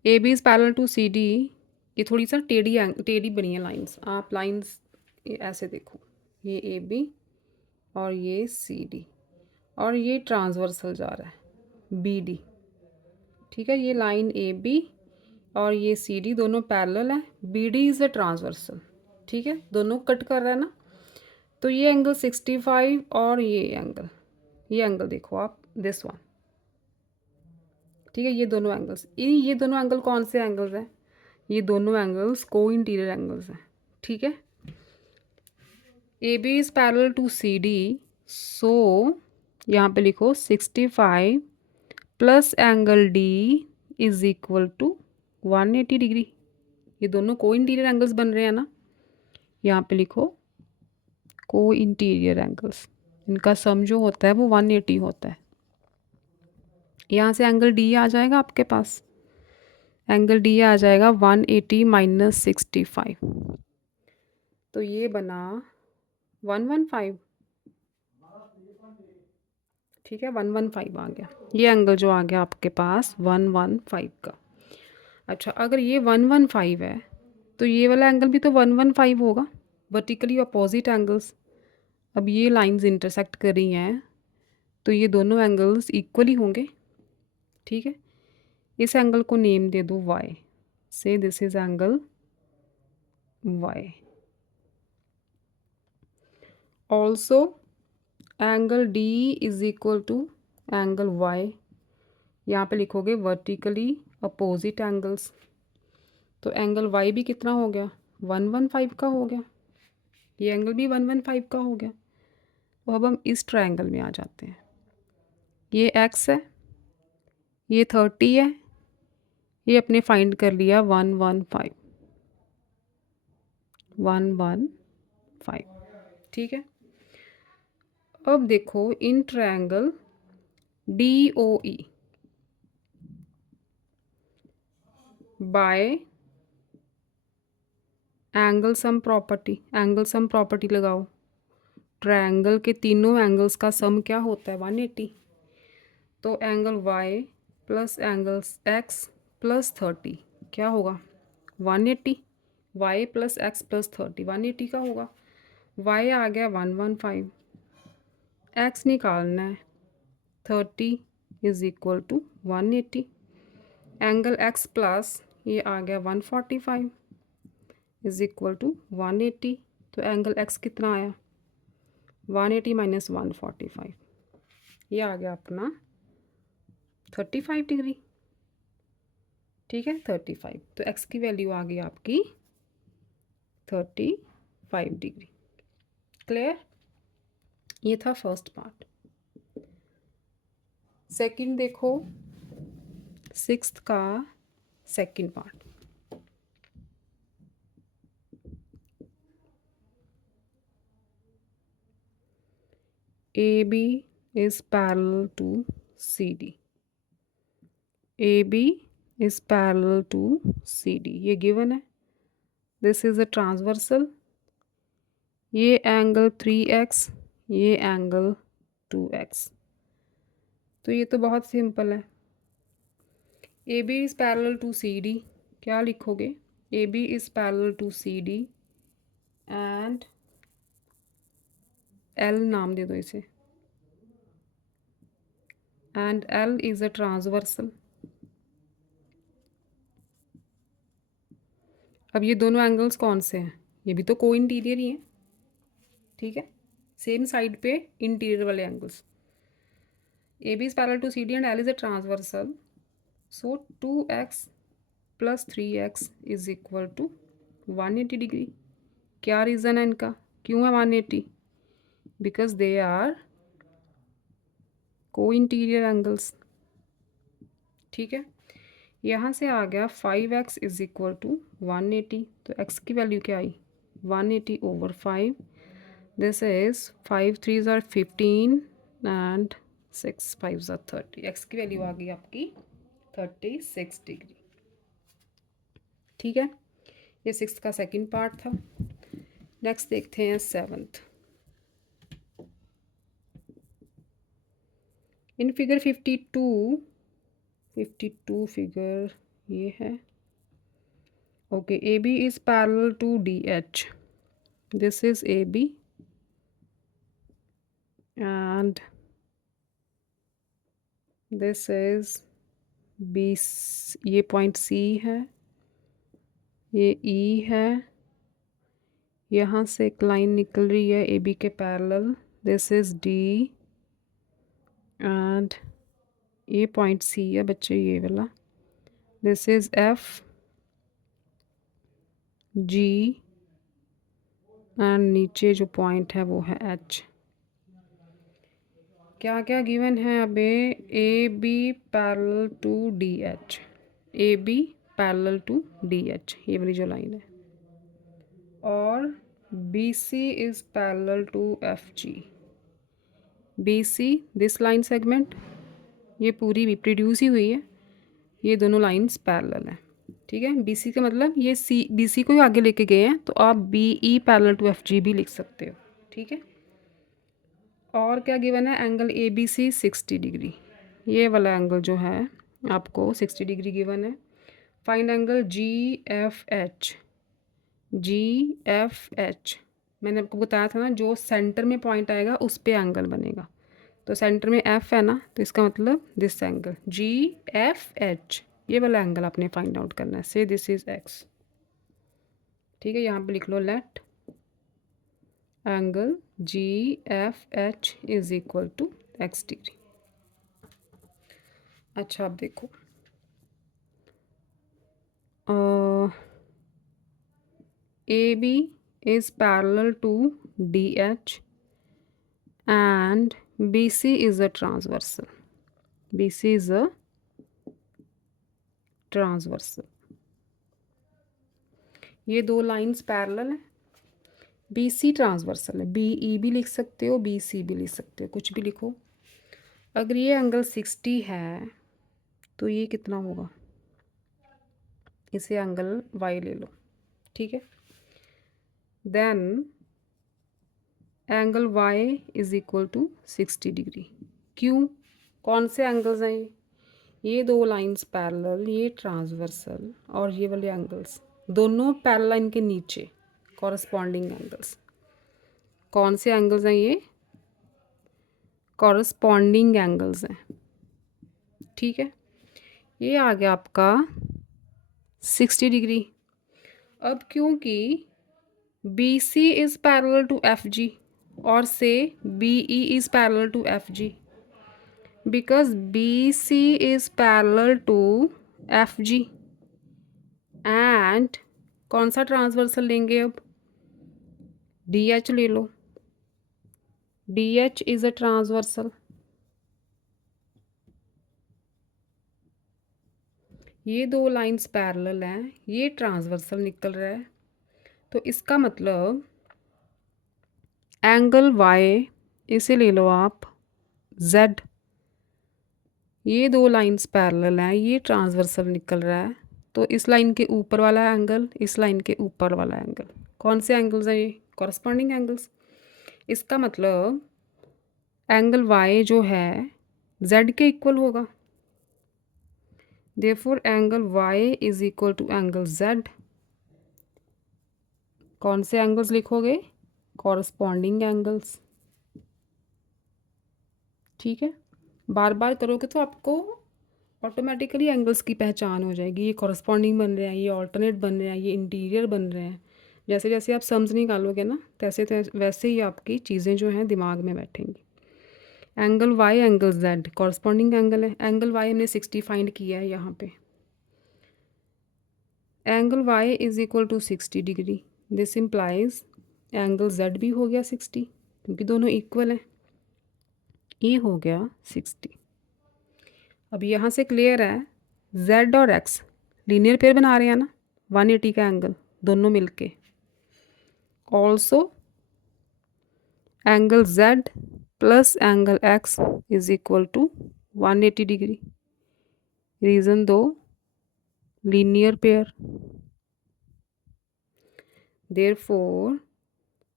A B is parallel to C D. ये थोड़ी सा टेढ़ी बनी है लाइंस। आप लाइंस ऐसे देखो, ये ए बी और ये सी डी, और ये ट्रांसवर्सल जा रहा है बी डी। ठीक है, ये लाइन ए बी और ये सी डी दोनों पैरेलल है। B D is a transversal. ठीक है, दोनों कट कर रहा है ना। तो ये एंगल 65 और ये एंगल देखो आप, दिस वन। ठीक है, ये दोनों एंगल्स, ये दोनों एंगल कौन से एंगल्स हैं? ये दोनों एंगल्स को इंटीरियर एंगल्स हैं। ठीक है, A B is parallel to C D, so यहाँ पे लिखो 65 plus angle D is equal to 180 degree. ये दोनों को इंटीरियर एंगल्स बन रहे हैं ना। यहाँ पे लिखो को इंटीरियर एंगल्स, इनका सम जो होता है वो 180 होता है। यहाँ से एंगल डी आ जाएगा आपके पास, एंगल डी आ जाएगा 180 माइनस 65, तो ये बना 115। ठीक है, 115 आ गया। ये एंगल जो आ गया आपके पास 115 का। अच्छा, अगर ये 115 है तो ये वाला एंगल भी तो 115 होगा, वर्टिकली अपोजिट एंगल्स। अब ये लाइंस इंटरसेक्ट कर रही हैं तो ये दोनों एंगल्स इक्वली होंगे। ठीक है, इस एंगल को नेम दे दो y, से this is angle y। Also angle D is equal to angle y। यहाँ पे लिखोगे वर्टिकली अपोजिट एंगल्स, तो एंगल y भी कितना हो गया? 115 का हो गया। ये एंगल भी 115 का हो गया। तो अब हम इस ट्रायंगल में आ जाते हैं। ये x है, ये 30 है, ये अपने फाइंड कर लिया 115। ठीक है, अब देखो in triangle DOE bye angle sum property लगाओ। ट्रायंगल के तीनों एंगल्स का सम क्या होता है? 180। तो angle y plus angle x plus 30 क्या होगा? 180। y प्लस x प्लस 30 180 का होगा। y आ गया 115, x निकालना है, 30 is equal to 180। Angle x plus ये आ गया 145 इज इक्वल टू 180। तो एंगल x कितना आया? 180 माइनस 145, ये आ गया अपना 35 डिग्री। ठीक है, 35। तो x की वैल्यू आ गई आपकी 35 डिग्री। क्लियर? ये था फर्स्ट पार्ट। सेकंड देखो, सिक्स्थ का second part. AB is parallel to CD। AB is parallel to CD, ये गिवन है। This is a transversal. ये एंगल 3x, ये एंगल 2x। तो ये तो बहुत सिंपल है। AB is parallel to CD, क्या लिखोगे? AB is parallel to CD and L नाम दे दो इसे, and L is a transversal. अब ये दोनों एंगल्स कौन से हैं? ये भी तो को इंटीरियर ही हैं। ठीक है, सेम साइड पे इंटीरियर वाले angles. A B is parallel to C D and L is a transversal, so 2x plus 3x is equal to 180 degree. क्या रीज़न है इनका? क्यों है 180? Because they are co-interior angles. ठीक है, यहाँ से आ गया 5x इज इक्वल टू 180। तो x की वैल्यू क्या आई? 180/5. This is 5 3s are 15 and 6 5s are 30. X की वैल्यू आ गई आपकी 36 डिग्री। ठीक है, ये 6 का सेकंड पार्ट था। नेक्स्ट देखते हैं 7th। इन फिगर 52 फिगर ये है। Okay, A B is parallel to D H. This is A B and this is B। ये पॉइंट C है, ये E है, यहाँ से एक लाइन निकल रही है ए बी के parallel. This is D and ये पॉइंट C है बच्चे, ये वाला। This is F G and नीचे जो पॉइंट है वो है H। क्या क्या गिवन है अबे? A B parallel to D H, A B parallel to D H, ये वाली जो लाइन है, और B C is parallel to F G. B C this line segment, ये पूरी भी प्रोड्यूस ही हुई है, ये दोनों लाइंस पैरेलल हैं। ठीक है, बी सी का मतलब ये सी बी सी को ही आगे लेके गए हैं, तो आप B E parallel to F G भी लिख सकते हो। ठीक है, और क्या गिवन है? Angle A B C 60 degree, ये वाला एंगल जो है आपको 60 डिग्री गिवन है। Find angle G F H. G F H मैंने आपको बताया था ना, जो सेंटर में पॉइंट आएगा उस पे एंगल बनेगा। तो सेंटर में एफ है ना, तो इसका मतलब this angle G F H, ये वाला एंगल आपने फाइंड आउट करना है। से दिस इज एक्स। ठीक है, यहाँ पे लिख लो let angle G F H is equal to x degree. अच्छा, अब देखो A B is parallel to DH and BC is a transversal. BC is a transversal. ये दो लाइंस पैरेलल हैं, BC ट्रांसवर्सल है। BE भी लिख सकते हो, BC भी लिख सकते हो, कुछ भी लिखो। अगर ये एंगल 60 है तो ये कितना होगा? इसे एंगल Y ले लो। ठीक है, then angle Y is equal to 60 degree. क्यों? कौन से एंगल्स हैं ये दो लाइंस पैरेलल, ये ट्रांसवर्सल, और ये वाले एंगल्स दोनों पैरेलल लाइन के नीचे कॉरस्पॉन्डिंग एंगल्स। कौन से एंगल्स हैं ये? कॉरस्पॉन्डिंग एंगल्स हैं। ठीक है, ये आ गया आपका 60 डिग्री। अब क्योंकि B C is parallel to F G और say B E is parallel to F G, because BC is parallel to FG and कौन सा ट्रांसवर्सल लेंगे अब? DH ले लो। DH is a transversal. ये दो लाइंस पैरेलल हैं, ये ट्रांसवर्सल निकल रहा है, तो इसका मतलब एंगल Y इसे ले लो आप Z। ये दो लाइंस पैरेलल हैं, ये ट्रांसवर्सल निकल रहा है, तो इस लाइन के ऊपर वाला एंगल, इस लाइन के ऊपर वाला एंगल, कौन से एंगल्स हैं ये? Corresponding angles. इसका मतलब एंगल Y जो है Z के इक्वल होगा। Therefore angle Y is equal to angle Z। कौन से एंगल्स लिखोगे? Corresponding angles. ठीक है, बार बार करोगे तो आपको ऑटोमेटिकली एंगल्स की पहचान हो जाएगी। ये कॉरस्पॉन्डिंग बन रहे हैं, ये ऑल्टरनेट बन रहे हैं, ये इंटीरियर बन रहे हैं। जैसे जैसे आप सम्स निकालोगे ना, तैसे वैसे ही आपकी चीज़ें जो हैं दिमाग में बैठेंगी। Angle Y angle Z corresponding angle है। एंगल Y हमने 60 फाइंड किया है यहाँ पे। Angle Y is equal to 60 degree. This implies angle Z भी हो गया 60, क्योंकि दोनों इक्वल हैं। ये हो गया 60। अब यहाँ से क्लियर है Z और X लीनियर पेयर बना रहे हैं ना, 180 का एंगल दोनों मिलके। Also angle Z plus angle X is equal to 180 degree. Reason दो, लीनियर पेयर। देयरफॉर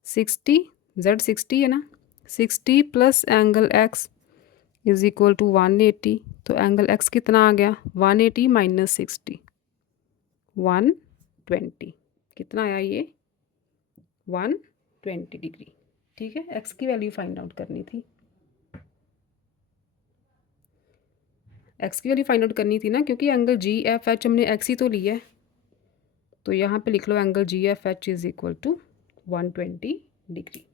60, Z 60 है ना, 60 plus angle X is equal to 180। तो एंगल X कितना आ गया, 180 माइनस 60, 120। कितना आया ये, 120 डिग्री। ठीक है, X की वैल्यू फाइंड आउट करनी थी, X की वैल्यू फाइंड आउट करनी थी ना, क्योंकि एंगल GFH हमने X ही तो लिया है। तो यहाँ पे लिख लो angle GFH is equal to 120 degree.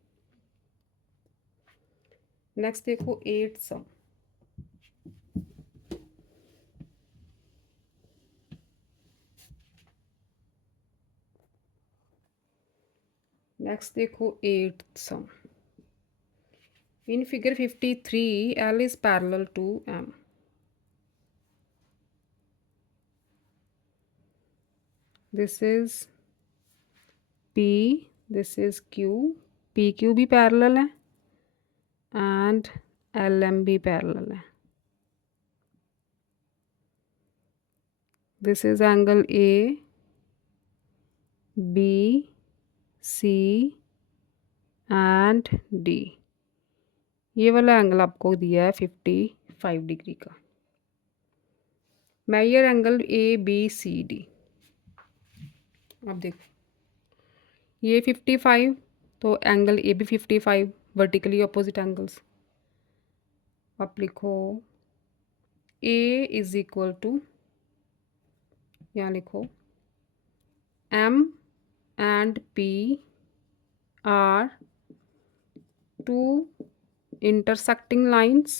Next देखो 8 सम। नेक्स्ट देखो 8 sum. In figure 53 L is parallel to M. This is P, this is Q, PQ भी पैरेलल है एंड LM भी पैरेलल है। This is angle A, B, C and D। ये वाला एंगल आपको दिया है 55 डिग्री का। Measure angle ABCD। अब देखो ये 55, तो एंगल ए भी 55, वर्टिकली अपोजिट एंगल्स। अब लिखो A इज इक्वल टू, यहाँ लिखो M and P are two intersecting lines,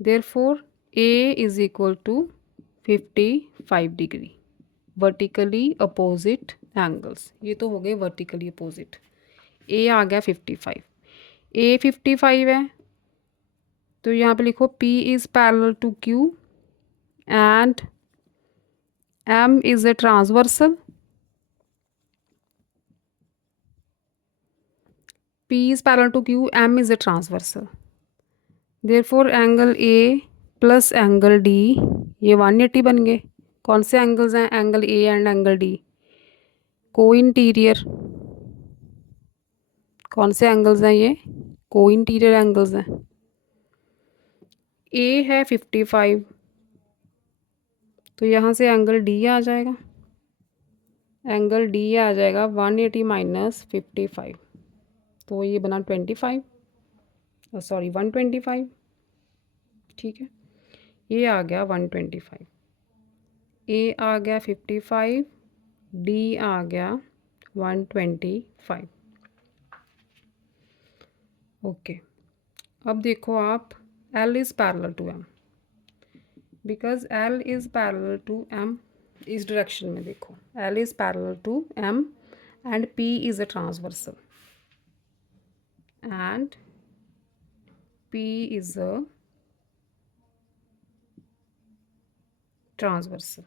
therefore A is equal to 55 degree. Vertically opposite angles, ये तो हो गए वर्टिकली अपोजिट। A आ गया 55, A 55 है, तो यहाँ पे लिखो P is parallel to Q and M is a transversal। P is parallel to Q, M is a transversal। therefore angle A plus angle D ये 180 बन गए। कौन से एंगल्स हैं, angle A and angle D को इंटीरियर। कौन से एंगल्स हैं ये, को इंटीरियर एंगल्स हैं। A है 55, तो यहाँ से एंगल D आ जाएगा, एंगल D आ जाएगा 180 माइनस 55, तो ये बना 25, सॉरी 125। ठीक है, ये आ गया 125, A आ गया 55, D आ गया 125। ओके, अब देखो आप L is parallel to M, because L is parallel to M। इस डायरेक्शन में देखो L is parallel to M and P is a transversal and P is a transversal।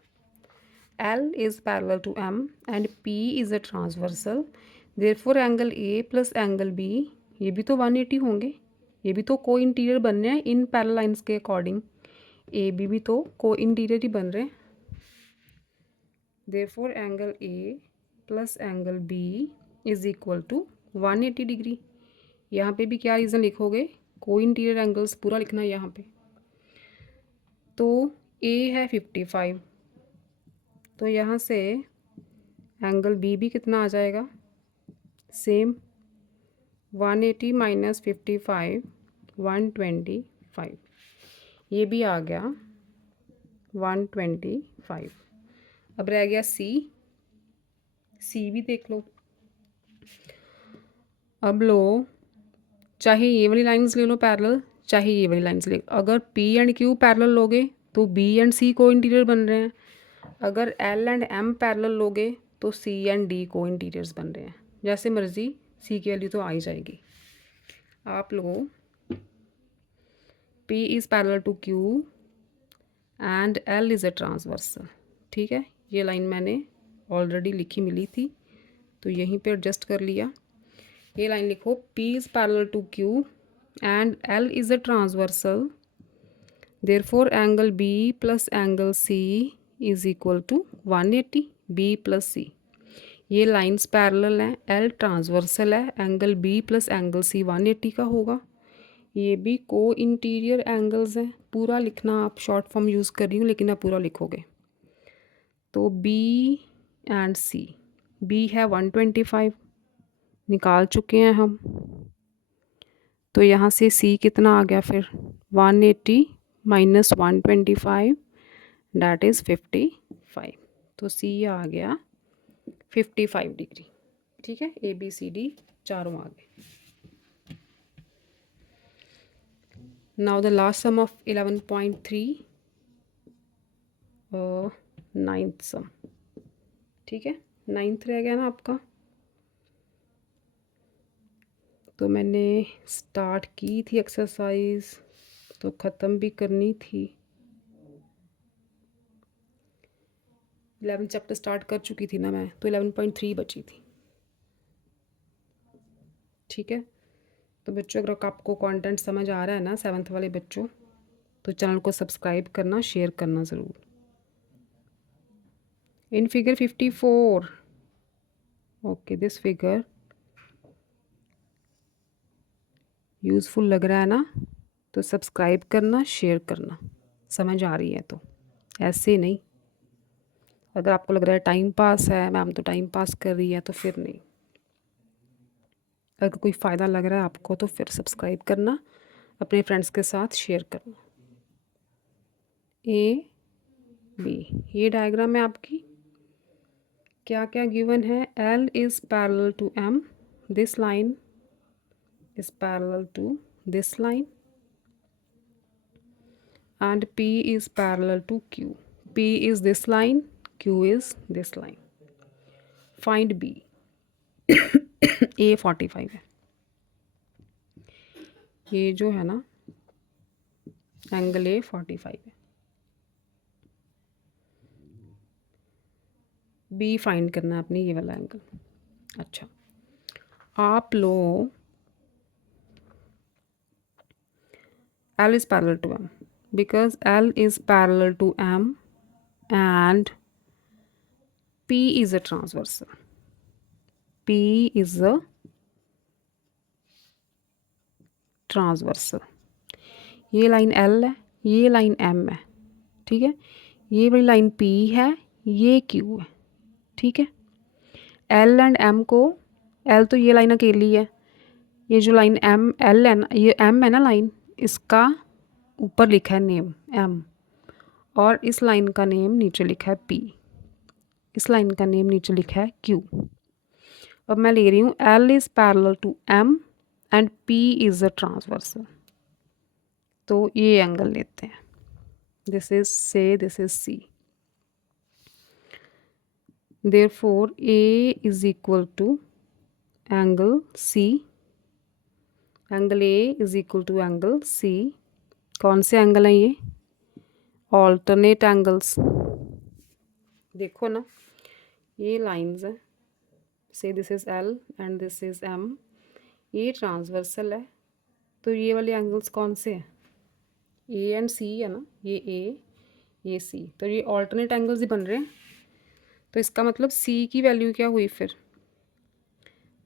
L is parallel to M and P is a transversal, therefore angle A plus angle B ये भी तो 180 होंगे, ये भी तो को इंटीरियर बन रहे हैं इन पैरेलल लाइंस के अकॉर्डिंग। ए बी भी तो को इंटीरियर ही बन रहे हैं। therefore angle A plus angle B is equal to 180 degree. यहाँ पे भी क्या रीज़न लिखोगे, को इंटीरियर एंगल्स पूरा लिखना है यहाँ पे। तो A है 55, तो यहाँ से एंगल B भी कितना आ जाएगा, सेम 180 माइनस 55 125, ये भी आ गया 125। अब रह गया C भी देख लो। अब लो, चाहे ये वाली लाइंस ले लो पैरेलल, चाहे ये वाली लाइंस ले लो। अगर P एंड Q पैरेलल लोगे तो B एंड C को इंटीरियर बन रहे हैं। अगर L एंड M पैरेलल लोगे तो C एंड D को इंटीरियर्स बन रहे हैं। जैसे मर्जी C की वैल्यू तो आ ही जाएगी। आप लोगों P is parallel to Q and L is a transversal. ठीक है, ये लाइन मैंने ऑलरेडी लिखी मिली थी, तो यहीं पे एडजस्ट कर लिया। ये लाइन लिखो, P is parallel to Q and L is a transversal, therefore angle B plus angle C is equal to 180, B plus C। ये लाइंस पैरेलल हैं, L ट्रांसवर्सल है, angle B plus angle C 180 का होगा। ये भी को इंटीरियर एंगल्स हैं। पूरा लिखना, आप शॉर्ट फॉर्म यूज़ कर रही हूँ लेकिन आप पूरा लिखोगे। तो B एंड C, B है 125, निकाल चुके हैं हम। तो यहाँ से C कितना आ गया फिर, 180 माइनस 125 डैट इज़ 55। तो C आ गया 55 डिग्री। ठीक है, ABCD चारों आ गए। Now the last sum of 11.3, ninth sum. ठीक है, नाइन्थ रह गया ना आपका। तो मैंने स्टार्ट की थी एक्सरसाइज, तो ख़त्म भी करनी थी। 11 चैप्टर स्टार्ट कर चुकी थी ना मैं, तो 11.3 बची थी। ठीक है, तो बच्चों अगर आपको कंटेंट समझ आ रहा है ना 7th वाले बच्चों, तो चैनल को सब्सक्राइब करना, शेयर करना ज़रूर। In figure 54, okay, this figure useful लग रहा है ना, तो सब्सक्राइब करना, शेयर करना। समझ आ रही है तो, ऐसे नहीं। अगर आपको लग रहा है टाइम पास है, मैम तो टाइम पास कर रही है, तो फिर नहीं। अगर कोई फ़ायदा लग रहा है आपको तो फिर सब्सक्राइब करना, अपने फ्रेंड्स के साथ शेयर करना। A B, ये डायग्राम है आपकी। क्या क्या गिवन है, L is parallel to M, this line is parallel to this line, and P is parallel to Q. P is this line, Q is this line. Find B. A 45 है। ये जो है ना एंगल A 45 है। B फाइंड करना है अपने, ये वाला एंगल। अच्छा, आप लो L is parallel to M, because L is parallel to M and P is a transversal. P is a transversal. ये लाइन L है, ये लाइन M है। ठीक है, ये वाली लाइन P है, ये Q है। ठीक है, L एंड M को, L तो ये लाइन अकेली है, ये जो लाइन M L है ना, ये M है ना लाइन, इसका ऊपर लिखा है नेम M, और इस लाइन का नेम नीचे लिखा है P, इस लाइन का नेम नीचे लिखा है Q। अब मैं ले रही हूँ L is parallel to M and P is a transversal. तो ये एंगल लेते हैं, दिस इज से, this is C। therefore A is equal to angle C, angle A is equal to angle C। कौन से एंगल हैं ये, ऑल्टरनेट एंगल्स। देखो ना, ये लाइंस हैं, से this is L and this is M, ये ट्रांसवर्सल है, तो ये वाले एंगल्स कौन से हैं, A एंड C है ना, ये A, ये C, तो ये ऑल्टरनेट एंगल्स ही बन रहे हैं। तो इसका मतलब C की वैल्यू क्या हुई फिर,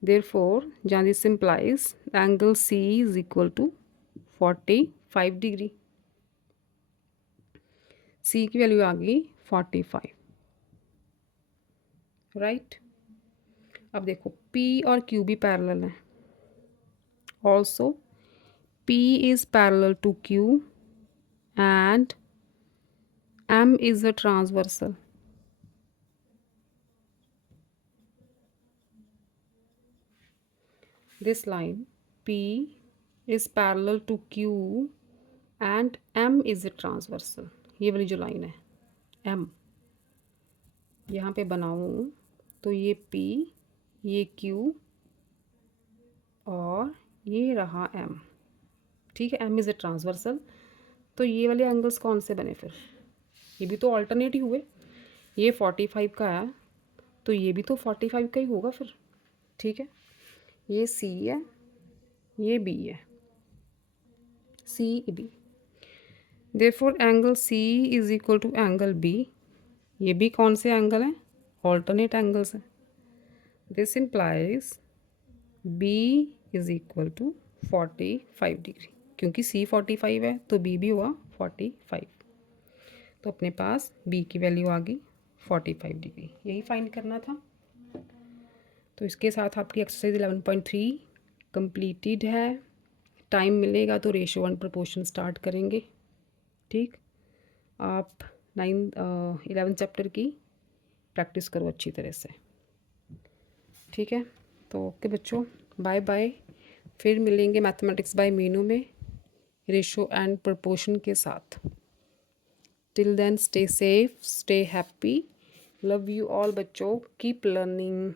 therefore जहाँ this implies angle C is equal to 45 degree. C की वैल्यू आ गई 45, राइट। अब देखो P और Q भी पैरेलल हैं, also P is parallel to Q and M is a transversal। This line P is parallel to Q and M is a transversal। ये वाली जो लाइन है M, यहाँ पे बनाऊँ तो ये P, ये Q और ये रहा M। ठीक है, M इज़ ए ट्रांसवर्सल। तो ये वाले एंगल्स कौन से बने फिर, ये भी तो ऑल्टरनेट ही हुए। ये 45 का है, तो ये भी तो 45 का ही होगा फिर, ठीक है। ये सी है, ये बी है, C B. Therefore angle C is equal to angle B. ये भी कौन से एंगल हैं? ऑल्टरनेट एंगल्स हैं। This implies B is equal to 45 degree, क्योंकि सी 45 है तो बी भी हुआ 45। तो अपने पास बी की वैल्यू आ गई 45 डिग्री। यही फाइंड करना था। तो इसके साथ आपकी एक्सरसाइज 11.3 कंप्लीटेड है। टाइम मिलेगा तो रेशो वन प्रपोर्शन स्टार्ट करेंगे, ठीक। आप 11 चैप्टर की प्रैक्टिस करो अच्छी तरह से, ठीक है। तो ओके बच्चों, बाय बाय। फिर मिलेंगे मैथमेटिक्स बाय मीनू में रेशो एंड प्रपोर्शन के साथ। Till then stay safe, stay happy, love you all बच्चों, कीप लर्निंग।